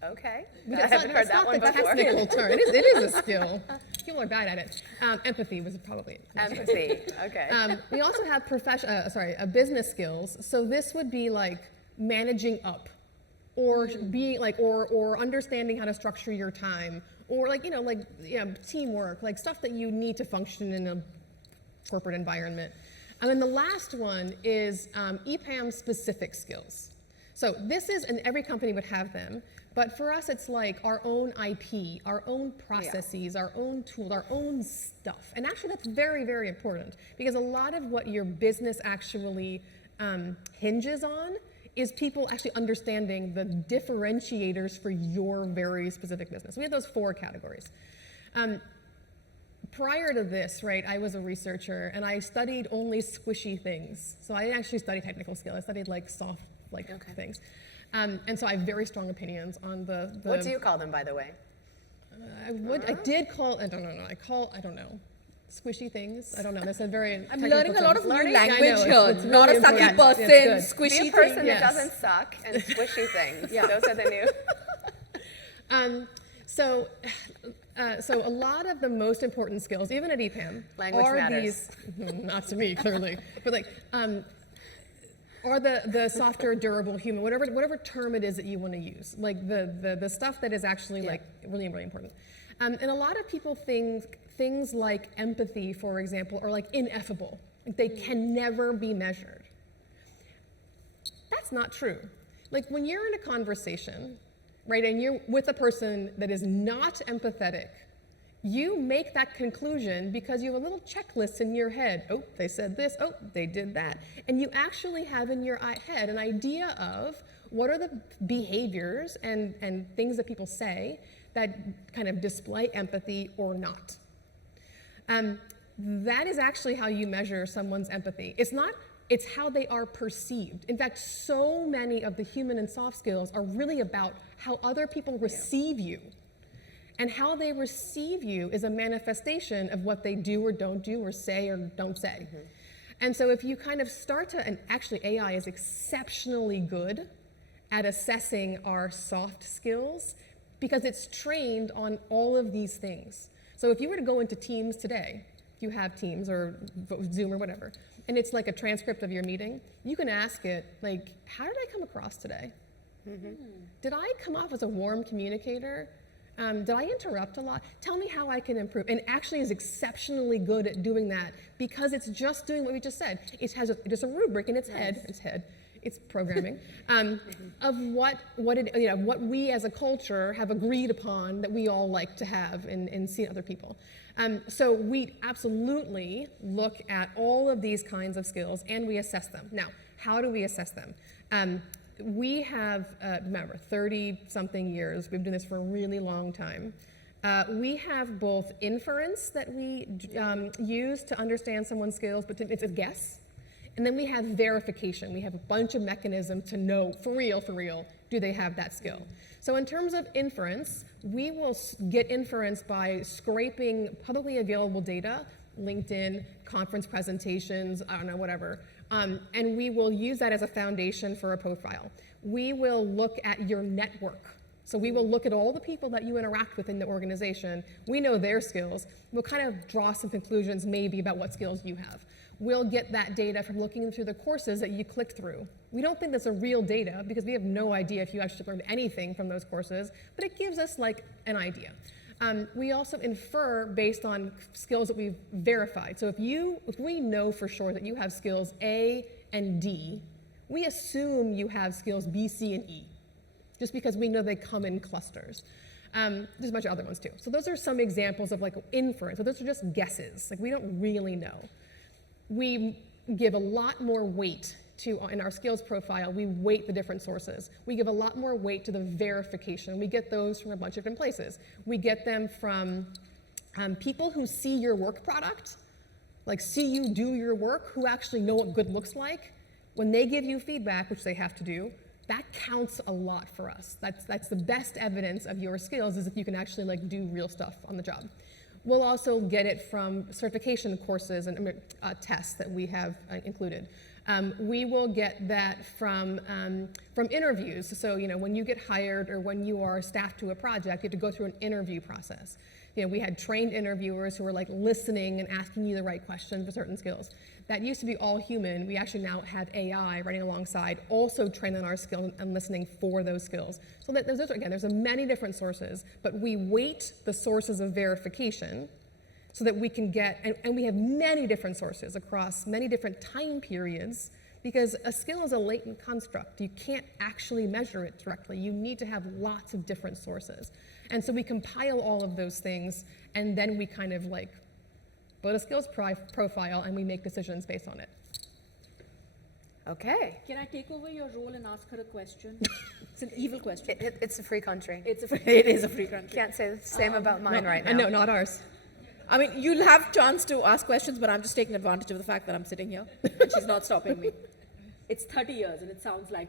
Okay. I haven't heard that one before. It's not the technical term. It is a skill. People are bad at it. Empathy was probably. Empathy. Okay. We also have business skills. So this would be like managing up, or being like, or understanding how to structure your time, or teamwork, like stuff that you need to function in a corporate environment. And then the last one is EPAM specific skills. So this is, and every company would have them, but for us it's like our own IP, our own processes, our own tools, our own stuff. And actually that's very, very important, because a lot of what your business actually hinges on is people actually understanding the differentiators for your very specific business. We have those 4 categories. Prior to this, right, I was a researcher and I studied only squishy things. So I didn't actually study technical skill. I studied like soft things. And so I have very strong opinions on the What do you call them, by the way? I don't know. squishy things. I don't know. That's a very I'm technical learning a lot term. of new Learning? I know, language here. it's Not a really sucky important. person, Yeah, it's squishy Be a person thing. that Yes. doesn't suck and squishy things. Yeah. Those are the new. So a lot of the most important skills, even at EPAM, Language are matters. these. Not to me, clearly, but like. Or the softer, durable human, whatever term it is that you want to use, like the stuff that is actually like really, really important. And a lot of people think things like empathy, for example, are like ineffable. They can never be measured. That's not true. Like when you're in a conversation, right, and you're with a person that is not empathetic, you make that conclusion because you have a little checklist in your head. Oh, they said this. Oh, they did that. And you actually have in your head an idea of what are the behaviors and things that people say that kind of display empathy or not. That is actually how you measure someone's empathy. It's how they are perceived. In fact, so many of the human and soft skills are really about how other people receive you. And how they receive you is a manifestation of what they do or don't do or say or don't say. Mm-hmm. And so if you kind of start to, and actually AI is exceptionally good at assessing our soft skills because it's trained on all of these things. So if you were to go into Teams today, if you have Teams or Zoom or whatever, and it's like a transcript of your meeting, you can ask it, like, how did I come across today? Mm-hmm. Did I come off as a warm communicator? Did I interrupt a lot? Tell me how I can improve. And actually is exceptionally good at doing that because it's just doing what we just said. It has just a rubric in its head, it's programming, of what we as a culture have agreed upon that we all like to have and see in other people. So we absolutely look at all of these kinds of skills and we assess them. Now, how do we assess them? We have, remember, 30-something years. We've been doing this for a really long time. We have both inference that we use to understand someone's skills, but it's a guess. And then we have verification. We have a bunch of mechanisms to know, for real, do they have that skill? So in terms of inference, we will get inference by scraping publicly available data, LinkedIn, conference presentations, I don't know, whatever. And we will use that as a foundation for a profile. We will look at your network. So we will look at all the people that you interact with in the organization. We know their skills. We'll kind of draw some conclusions maybe about what skills you have. We'll get that data from looking through the courses that you clicked through. We don't think that's a real data because we have no idea if you actually learned anything from those courses, but it gives us like an idea. We also infer based on skills that we've verified. So if we know for sure that you have skills A and D, we assume you have skills B, C, and E, just because we know they come in clusters. There's a bunch of other ones too. So those are some examples of like inference. So those are just guesses. Like we don't really know. We give a lot more weight to, in our skills profile, we weight the different sources. We give a lot more weight to the verification. We get those from a bunch of different places. We get them from people who see your work product, like see you do your work, who actually know what good looks like. When they give you feedback, which they have to do, that counts a lot for us. That's the best evidence of your skills is if you can actually like do real stuff on the job. We'll also get it from certification courses and tests that we have included. We will get that from interviews. So, when you get hired or when you are staffed to a project, you have to go through an interview process. We had trained interviewers who were like listening and asking you the right questions for certain skills. That used to be all human. We actually now have AI running alongside, also trained on our skill and listening for those skills. So that there's many different sources, but we weight the sources of verification so that we can get, and we have many different sources across many different time periods, because a skill is a latent construct. You can't actually measure it directly. You need to have lots of different sources. And so we compile all of those things, and then we kind of like build a skills profile, and we make decisions based on it. Okay. Can I take over your role and ask her a question? It's an evil question. It's a free country. It is a free country. Can't say the same about mine right now. No, not ours. I mean, you'll have chance to ask questions, but I'm just taking advantage of the fact that I'm sitting here and she's not stopping me. It's 30 years and it sounds like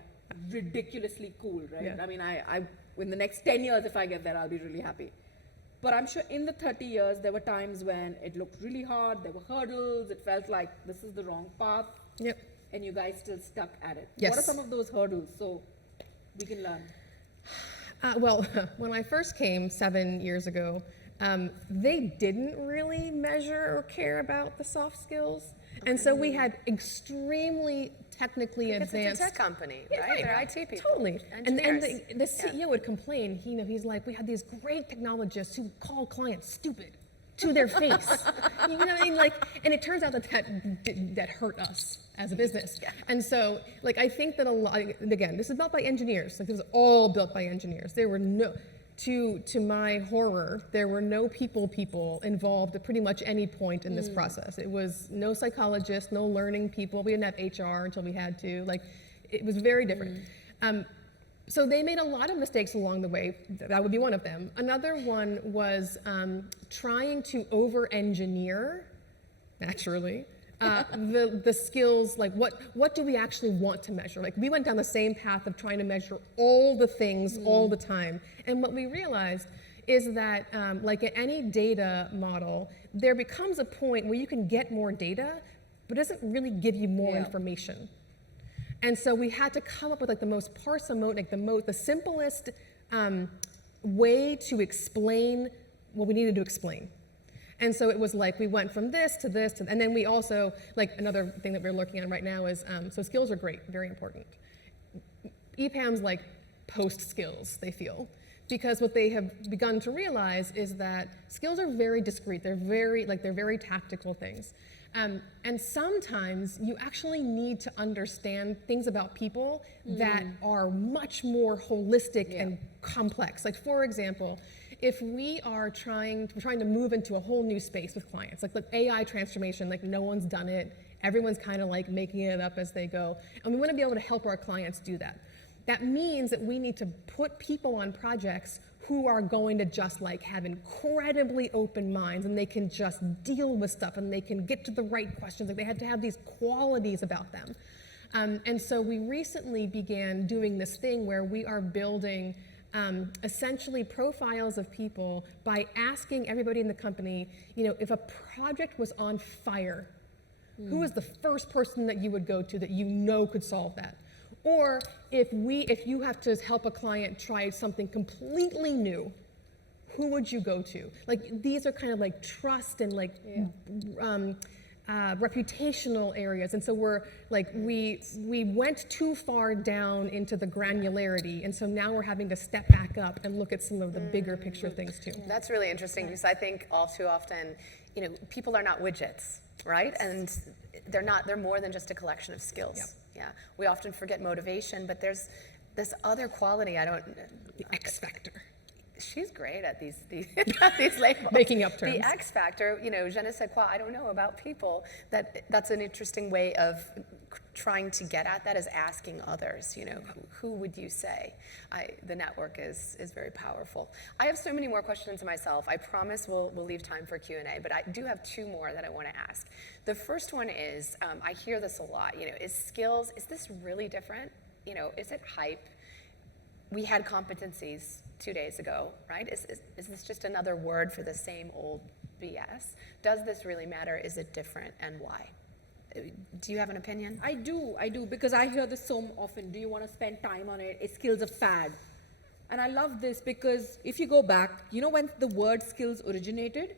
ridiculously cool, right? Yeah. I mean, I in the next 10 years, if I get there, I'll be really happy. But I'm sure in the 30 years, there were times when it looked really hard, there were hurdles, it felt like this is the wrong path, Yep. and you guys still stuck at it. Yes. What are some of those hurdles so we can learn? Well, when I first came 7 years ago, they didn't really measure or care about the soft skills. And so we had extremely technically It's a advanced. tech company, Yeah, right? They're IT people. Totally. And Engineers. the CEO would complain, he's like, we had these great technologists who call clients stupid to their face. You know what I mean? Like, and it turns out that hurt us as a business. Yeah. And so, like, I think that a lot, again, this is built by engineers. Like, this is all built by engineers. There were no, to my horror, there were no people involved at pretty much any point in this process. It was no psychologists, no learning people. We didn't have HR until we had to. Like, it was very different. So they made a lot of mistakes along the way. That would be one of them. Another one was trying to over-engineer, naturally, the skills, like what do we actually want to measure? Like, we went down the same path of trying to measure all the things all the time. And what we realized is that, like in any data model, there becomes a point where you can get more data, but it doesn't really give you more information. And so we had to come up with like the most parsimonious, the simplest way to explain what we needed to explain. And so it was like we went from this to this, and then we also, like another thing that we're looking at right now is, so skills are great, very important. EPAM's like post skills, they feel. Because what they have begun to realize is that skills are very discrete, they're very tactical things. And sometimes you actually need to understand things about people that are much more holistic and complex. Like, for example, if we are trying to move into a whole new space with clients, like AI transformation, like no one's done it, everyone's kind of like making it up as they go, and we want to be able to help our clients do that. That means that we need to put people on projects who are going to just like have incredibly open minds, and they can just deal with stuff, and they can get to the right questions. Like, they have to have these qualities about them. And so we recently began doing this thing where we are building essentially profiles of people by asking everybody in the company, if a project was on fire, who was the first person that you would go to that could solve that? Or if you have to help a client try something completely new, who would you go to? Like, these are kind of like trust and like reputational areas. And so we went too far down into the granularity, and so now we're having to step back up and look at some of the bigger picture things too. That's really interesting, because I think all too often, people are not widgets, right? And they're more than just a collection of skills. Yep. Yeah, we often forget motivation, but there's this other quality. The X factor. She's great at these labels. Making up terms. The X factor, je ne sais quoi, I don't know about people. That's an interesting way of trying to get at that, is asking others, who would you say? The network is very powerful. I have so many more questions myself. I promise we'll leave time for Q&A, but I do have two more that I want to ask. The first one is, I hear this a lot, is skills, is this really different? Is it hype? We had competencies 2 days ago, right? Is this just another word for the same old BS? Does this really matter? Is it different, and why? Do you have an opinion? I do, because I hear this so often. Do you want to spend time on it? Is skills a fad? And I love this because if you go back, when the word skills originated?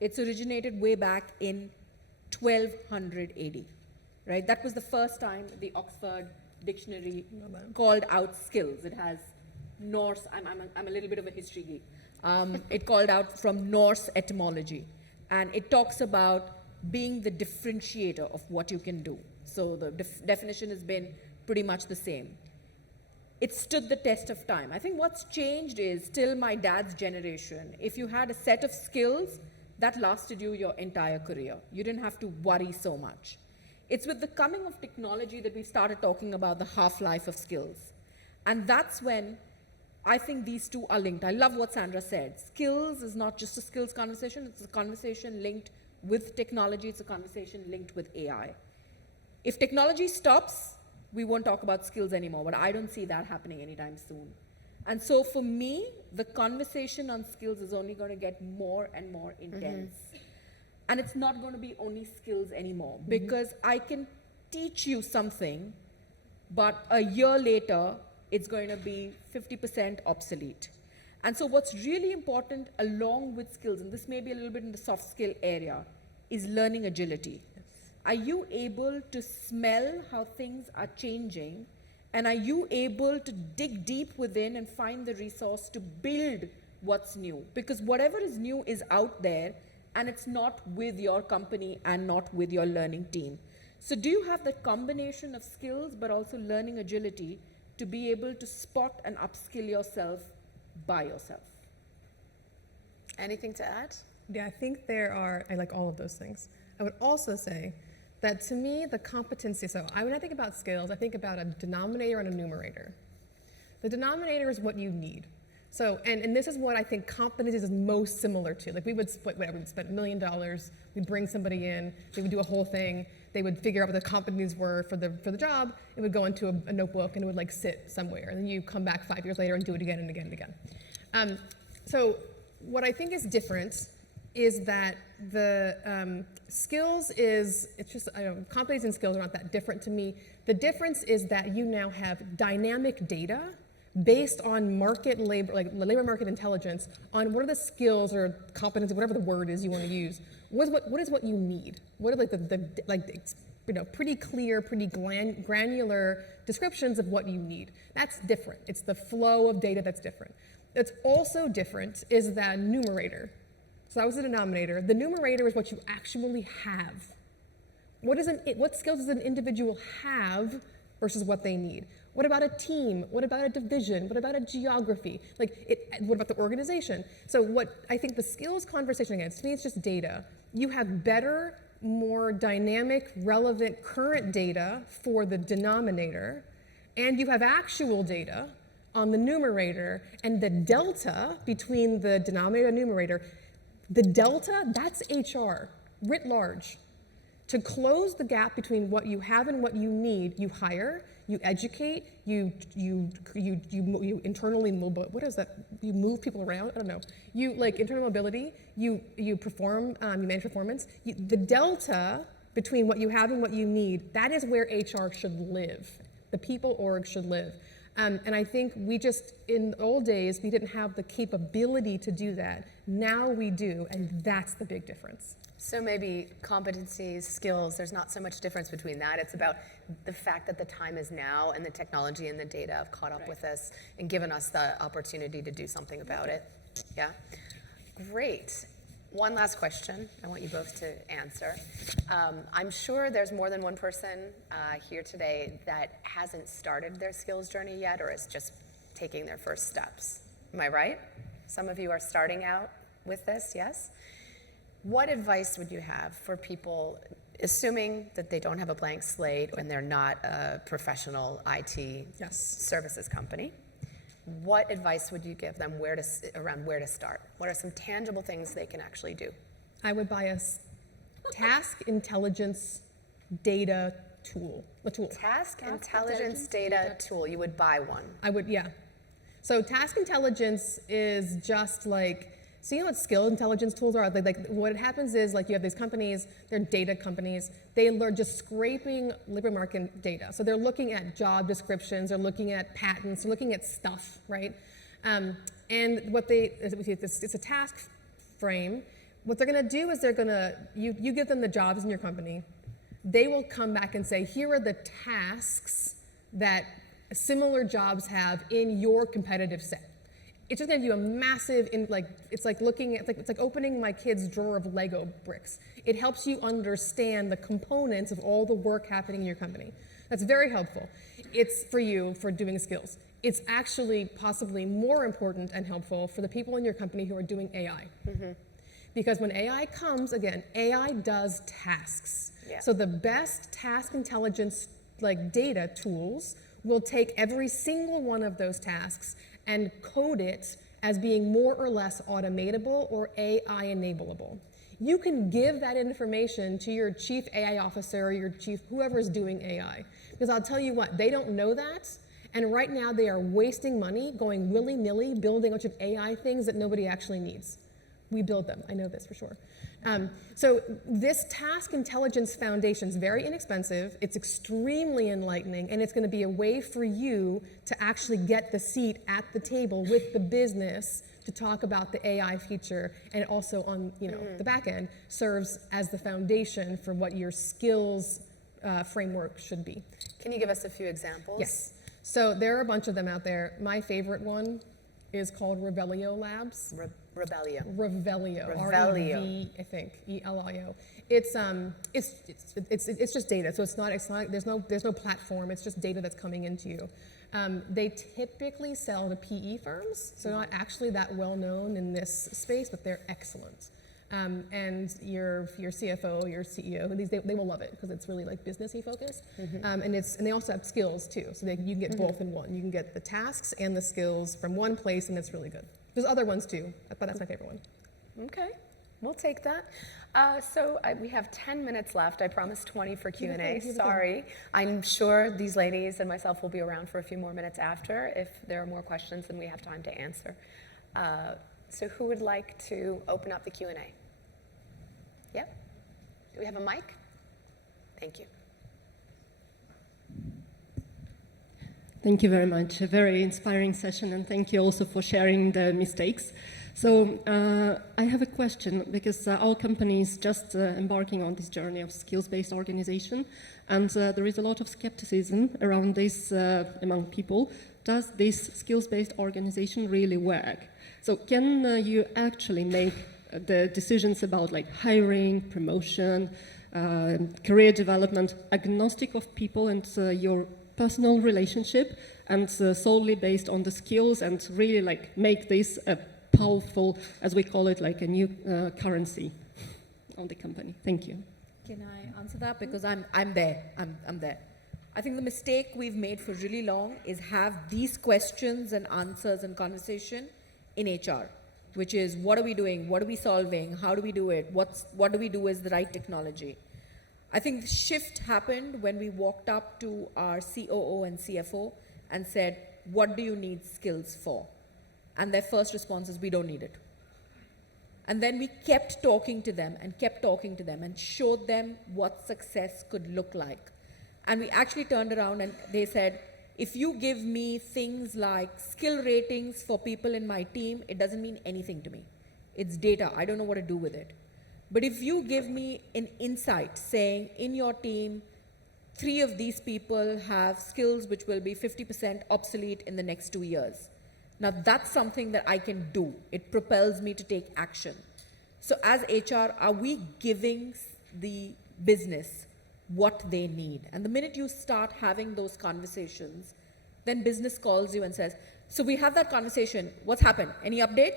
It's originated way back in 1200 AD, right? That was the first time the Oxford Dictionary called out skills. It has Norse, I'm a little bit of a history geek. It called out from Norse etymology, and it talks about being the differentiator of what you can do. So the definition has been pretty much the same. It stood the test of time. I think what's changed is, till my dad's generation, if you had a set of skills, that lasted you your entire career. You didn't have to worry so much. It's with the coming of technology that we started talking about the half-life of skills. And that's when I think these two are linked. I love what Sandra said. Skills is not just a skills conversation, it's a conversation linked with technology, it's a conversation linked with AI. If technology stops, we won't talk about skills anymore, but I don't see that happening anytime soon. And so for me, the conversation on skills is only going to get more and more intense. And it's not going to be only skills anymore, because I can teach you something, but a year later, it's going to be 50% obsolete. And so what's really important along with skills, and this may be a little bit in the soft skill area, is learning agility. Are you able to smell how things are changing? And are you able to dig deep within and find the resource to build what's new? Because whatever is new is out there, and it's not with your company and not with your learning team. So do you have that combination of skills but also learning agility to be able to spot and upskill yourself by yourself? Anything to add? Yeah, I think I like all of those things. I would also say that to me, the competency, so when I think about skills, I think about a denominator and a numerator. The denominator is what you need. So, and this is what I think competencies is most similar to. Like we would spend $1 million, we'd bring somebody in, they would do a whole thing, they would figure out what the competencies were for the job, it would go into a notebook and it would like sit somewhere, and then you come back 5 years later and do it again and again and again. So what I think is different is that the skills it's just, competencies and skills are not that different to me. The difference is that you now have dynamic data based on labor market intelligence on what are the skills or competency, whatever the word is you want to use. What is what you need? What are the pretty clear, pretty granular descriptions of what you need? That's different. It's the flow of data that's different. That's also different is the numerator. So that was the denominator. The numerator is what you actually have. What skills does an individual have versus what they need? What about a team? What about a division? What about a geography? What about the organization? So what I think the skills conversation, again, to me it's just data. You have better, more dynamic, relevant, current data for the denominator, and you have actual data on the numerator, and the delta between the denominator and numerator, the delta, that's HR, writ large. To close the gap between what you have and what you need, you hire, you educate, you internally mobile. What is that? You move people around. I don't know. You internal mobility. You perform. You manage performance. The delta between what you have and what you need. That is where HR should live. The people org should live. And I think in the old days, we didn't have the capability to do that. Now we do, and that's the big difference. So maybe competencies, skills, there's not so much difference between that. It's about the fact that the time is now and the technology and the data have caught up with us and given us the opportunity to do something about it. Yeah? Great. One last question I want you both to answer. I'm sure there's more than one person here today that hasn't started their skills journey yet or is just taking their first steps. Am I right? Some of you are starting out with this, yes? What advice would you have for people, assuming that they don't have a blank slate and they're not a professional IT services company? What advice would you give them around where to start? What are some tangible things they can actually do? I would buy a task intelligence data tool. A tool. Task intelligence data tool. You would buy one. I would, yeah. So task intelligence is just so you know what skill intelligence tools are? What happens is you have these companies, they're data companies, they're just scraping labor market data. So they're looking at job descriptions, they're looking at patents, they're looking at stuff, right? And it's a task frame. What they're gonna do is you give them the jobs in your company, they will come back and say, here are the tasks that similar jobs have in your competitive set. It's just gonna give you a massive, it's like opening my kid's drawer of Lego bricks. It helps you understand the components of all the work happening in your company. That's very helpful. It's for you for doing skills. It's actually possibly more important and helpful for the people in your company who are doing AI. Mm-hmm. Because when AI comes, again, AI does tasks. Yeah. So the best task intelligence data tools will take every single one of those tasks and code it as being more or less automatable or AI enableable. You can give that information to your chief AI officer or your chief, whoever's doing AI. Because I'll tell you what, they don't know that, And right now they are wasting money going willy-nilly building a bunch of AI things that nobody actually needs. We build them, I know this for sure. So this task intelligence foundation is very inexpensive, it's extremely enlightening, and it's going to be a way for you to actually get the seat at the table with the business to talk about the AI feature, and also on the back end serves as the foundation for what your skills framework should be. Can you give us a few examples? Yes. So there are a bunch of them out there. My favorite one is called Revelio Labs. Revelio. Revelio. Revelio. R-E-V, I think, E-L-I-O. It's just data. So it's not there's no platform. It's just data that's coming into you. They typically sell to PE firms, so not actually that well known in this space, but they're excellent. And your CFO, your CEO, they will love it because it's really like businessy focused. And they also have skills too, so you can get both in one. You can get the tasks and the skills from one place, and it's really good. There's other ones too, but that's my favorite one. Okay, we'll take that. We have 10 minutes left. I promised 20 for Q&A. Sorry. I'm sure these ladies and myself will be around for a few more minutes after if there are more questions and we have time to answer. So who would like to open up the Q&A? Yeah? Do we have a mic? Thank you. Thank you very much. A very inspiring session, and thank you also for sharing the mistakes. So I have a question, because our company is just embarking on this journey of skills-based organization, and there is a lot of skepticism around this among people. Does this skills-based organization really work? So can you actually make the decisions about like hiring, promotion, career development, agnostic of people and your personal relationship, and solely based on the skills, and really like make this a powerful, as we call it, like a new currency of the company? Thank you. Can I answer that? Because I'm there. I'm there. I think the mistake we've made for really long is have these questions and answers and conversation in HR, which is what are we doing? What are we solving? How do we do it? What do we do as the right technology? I think the shift happened when we walked up to our COO and CFO and said, what do you need skills for? And their first response is, we don't need it. And then we kept talking to them and showed them what success could look like. And we actually turned around and they said, if you give me things like skill ratings for people in my team, it doesn't mean anything to me. It's data. I don't know what to do with it. But if you give me an insight saying in your team, 3 of these people have skills which will be 50% obsolete in the next 2 years. Now that's something that I can do. It propels me to take action. So as HR, are we giving the business what they need? And the minute you start having those conversations, then business calls you and says, so we have that conversation, what's happened? Any update?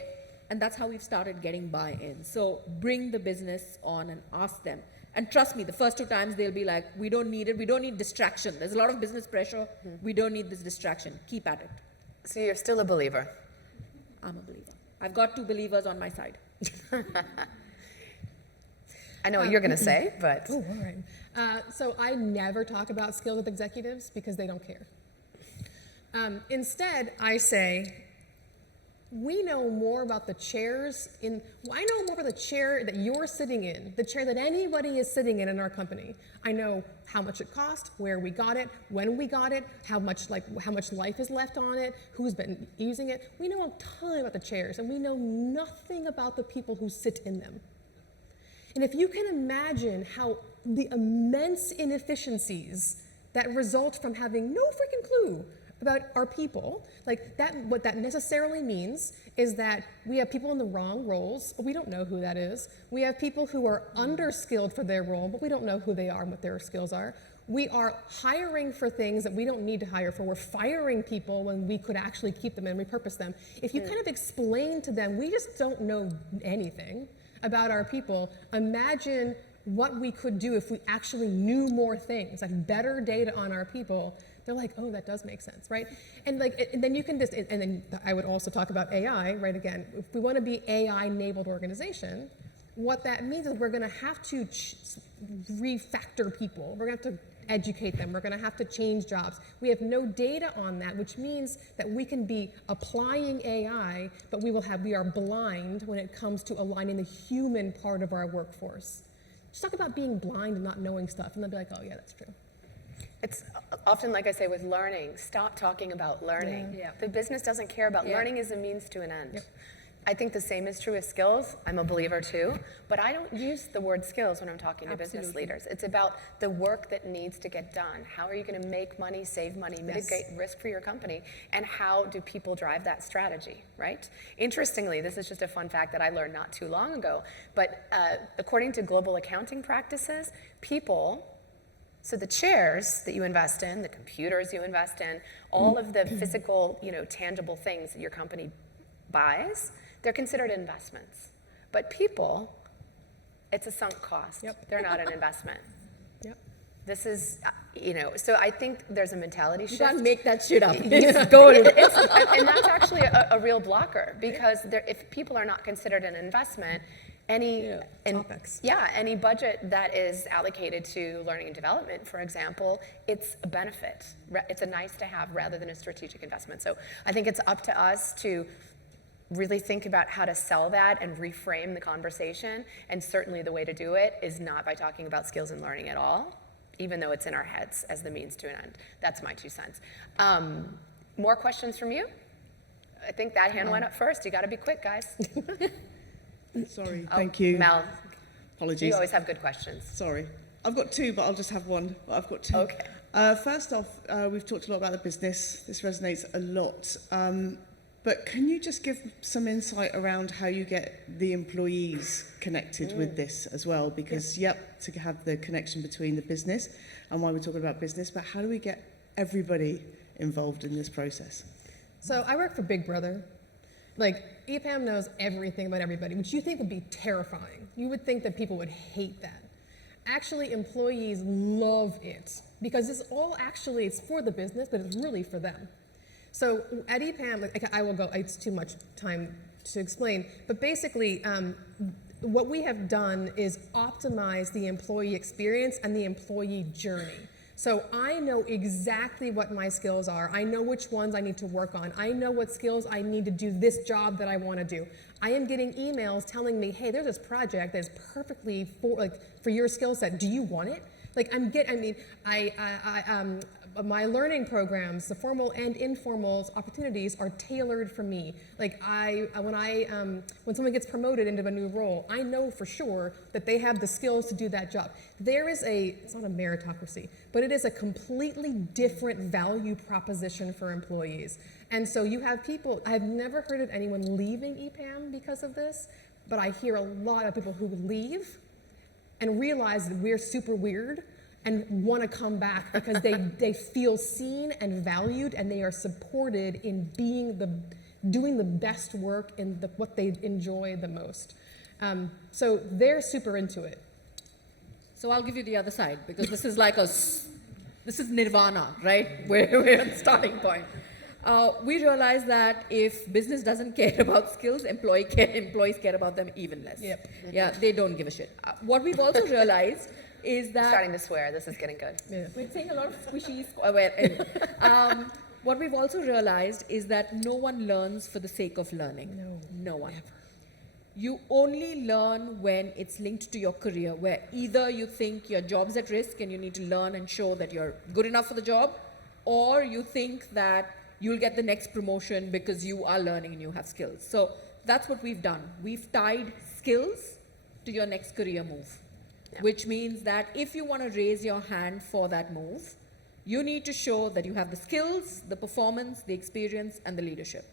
And that's how we've started getting buy-in. So bring the business on and ask them. And trust me, the first 2 times they'll be like, we don't need it, we don't need distraction. There's a lot of business pressure, we don't need this distraction. Keep at it. So you're still a believer? I'm a believer. I've got 2 believers on my side. I know what you're going to say, but... Oh, all right. So I never talk about skills with executives because they don't care. Instead, I say, we know more about the chairs I know more about the chair that you're sitting in, the chair that anybody is sitting in our company. I know how much it cost, where we got it, when we got it, how much life is left on it, who's been using it. We know a ton about the chairs, and we know nothing about the people who sit in them. And if you can imagine how the immense inefficiencies that result from having no freaking clue about our people, like that, what that necessarily means is that we have people in the wrong roles, but we don't know who that is. We have people who are underskilled for their role, but we don't know who they are and what their skills are. We are hiring for things that we don't need to hire for. We're firing people when we could actually keep them and repurpose them. If you kind of explain to them, we just don't know anything about our people, imagine what we could do if we actually knew more things, like better data on our people. They're like, oh, that does make sense, right? And then you can just, and then I would also talk about AI, right? Again, if we want to be AI-enabled organization, what that means is we're going to have to refactor people. We're going to have to educate them. We're going to have to change jobs. We have no data on that, which means that we can be applying AI, but we are blind when it comes to aligning the human part of our workforce. Just talk about being blind and not knowing stuff, and they'll be like, oh yeah, that's true. It's often, like I say, with learning, stop talking about learning. Yeah. The business doesn't care about learning is a means to an end. I think the same is true with skills. I'm a believer too, but I don't use the word skills when I'm talking to business leaders. It's about the work that needs to get done. How are you going to make money, save money, mitigate risk for your company, and how do people drive that strategy, right? Interestingly, this is just a fun fact that I learned not too long ago, but according to global accounting practices, people, so the chairs that you invest in, the computers you invest in, all of the physical, tangible things that your company buys, they're considered investments. But people, it's a sunk cost. They're not an investment. This is, so I think there's a mentality shift. You can't make that shit up. It's gold. And that's actually a real blocker, because if people are not considered an investment, any budget that is allocated to learning and development, for example, it's a benefit. It's a nice to have rather than a strategic investment. So I think it's up to us to really think about how to sell that and reframe the conversation. And certainly the way to do it is not by talking about skills and learning at all, even though it's in our heads as the means to an end. That's my 2 cents. More questions from you? I think that hand went up first. You got to be quick, guys. Sorry, thank you. Mel, Apologies. you always have good questions. Sorry. I've got 2, but I'll just have one. But I've got 2. Okay. First off, we've talked a lot about the business. This resonates a lot. But can you just give some insight around how you get the employees connected with this as well? Because, to have the connection between the business and why we're talking about business, but how do we get everybody involved in this process? So I work for Big Brother. Like, EPAM knows everything about everybody, which you think would be terrifying. You would think that people would hate that. Actually, employees love it, because it's for the business, but it's really for them. So at EPAM, I will go, it's too much time to explain, but basically what we have done is optimize the employee experience and the employee journey. So I know exactly what my skills are. I know which ones I need to work on. I know what skills I need to do this job that I want to do. I am getting emails telling me, hey, there's this project that is perfectly for your skill set. Do you want it? My learning programs, the formal and informal opportunities are tailored for me. Like when someone gets promoted into a new role, I know for sure that they have the skills to do that job. It's not a meritocracy, but it is a completely different value proposition for employees. And so you have people, I've never heard of anyone leaving EPAM because of this, but I hear a lot of people who leave and realize that we're super weird and want to come back because they feel seen and valued, and they are supported in doing the best work in what they enjoy the most. So they're super into it. So I'll give you the other side, because this is this is nirvana, right? We're at the starting point. We realize that if business doesn't care about skills, employees care about them even less. Yep. Yeah, they don't give a shit. What we've also realized is that... Starting to swear, this is getting good. Yeah. We're saying a lot of squishy... what we've also realized is that no one learns for the sake of learning. No one. Never. You only learn when it's linked to your career, where either you think your job's at risk and you need to learn and show that you're good enough for the job, or you think that you'll get the next promotion because you are learning and you have skills. So that's what we've done. We've tied skills to your next career move. Which means that if you want to raise your hand for that move, you need to show that you have the skills, the performance, the experience, and the leadership.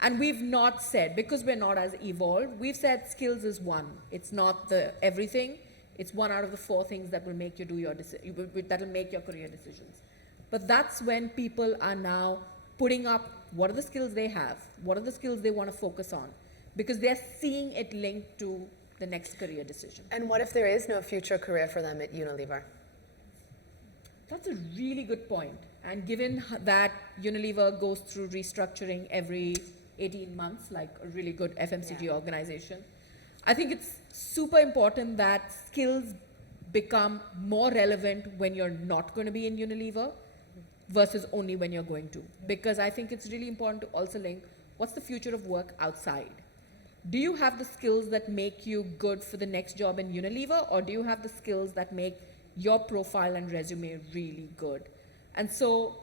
And we've not said, because we're not as evolved, we've said skills is one. It's not the everything. It's one out of the 4 things that will make you that will make your career decisions. But that's when people are now putting up what are the skills they have, what are the skills they want to focus on, because they're seeing it linked to the next career decision. And what if there is no future career for them at Unilever? That's a really good point. And given that Unilever goes through restructuring every 18 months, like a really good FMCG organization, I think it's super important that skills become more relevant when you're not going to be in Unilever versus only when you're going to. Because I think it's really important to also link what's the future of work outside. Do you have the skills that make you good for the next job in Unilever, or do you have the skills that make your profile and resume really good? And so,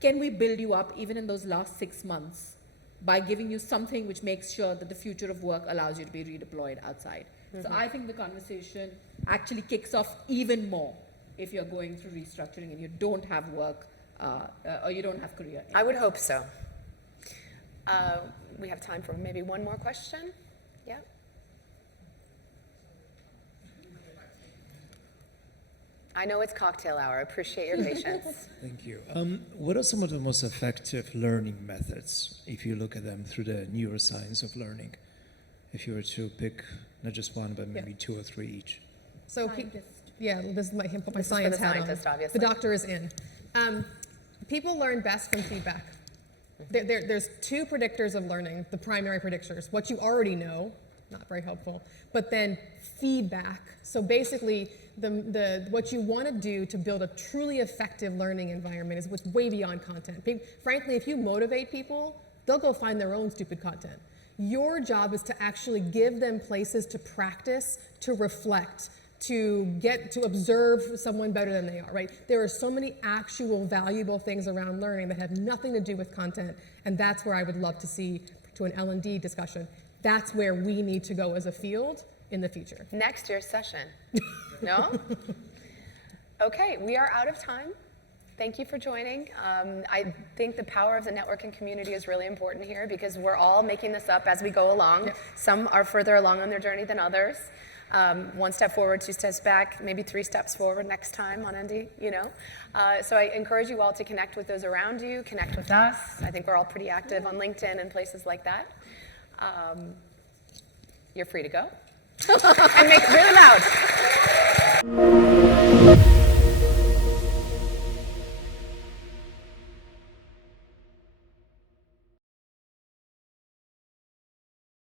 can we build you up even in those last 6 months by giving you something which makes sure that the future of work allows you to be redeployed outside? So I think the conversation actually kicks off even more if you're going through restructuring and you don't have work or you don't have career. I would hope so. We have time for maybe one more question. Yeah. I know it's cocktail hour. I appreciate your patience. Thank you. What are some of the most effective learning methods, if you look at them through the neuroscience of learning? If you were to pick not just one, but maybe 2 or 3 each. So, this is my put my This is for science the hat on. scientist, obviously. The doctor is in. People learn best from feedback. There's 2 predictors of learning, the primary predictors. What you already know, not very helpful, but then feedback. So basically, what you want to do to build a truly effective learning environment is what's way beyond content. Frankly, if you motivate people, they'll go find their own stupid content. Your job is to actually give them places to practice, to reflect, to get to observe someone better than they are, right? There are so many actual valuable things around learning that have nothing to do with content, and that's where I would love to see, to an L&D discussion, that's where we need to go as a field in the future. Next year's session. No? Okay, we are out of time. Thank you for joining. I think the power of the networking community is really important here because we're all making this up as we go along. Yep. Some are further along on their journey than others. 1 step forward, 2 steps back, maybe 3 steps forward next time on ND, you know. So I encourage you all to connect with those around you, connect with us. I think we're all pretty active on LinkedIn and places like that. You're free to go. And make really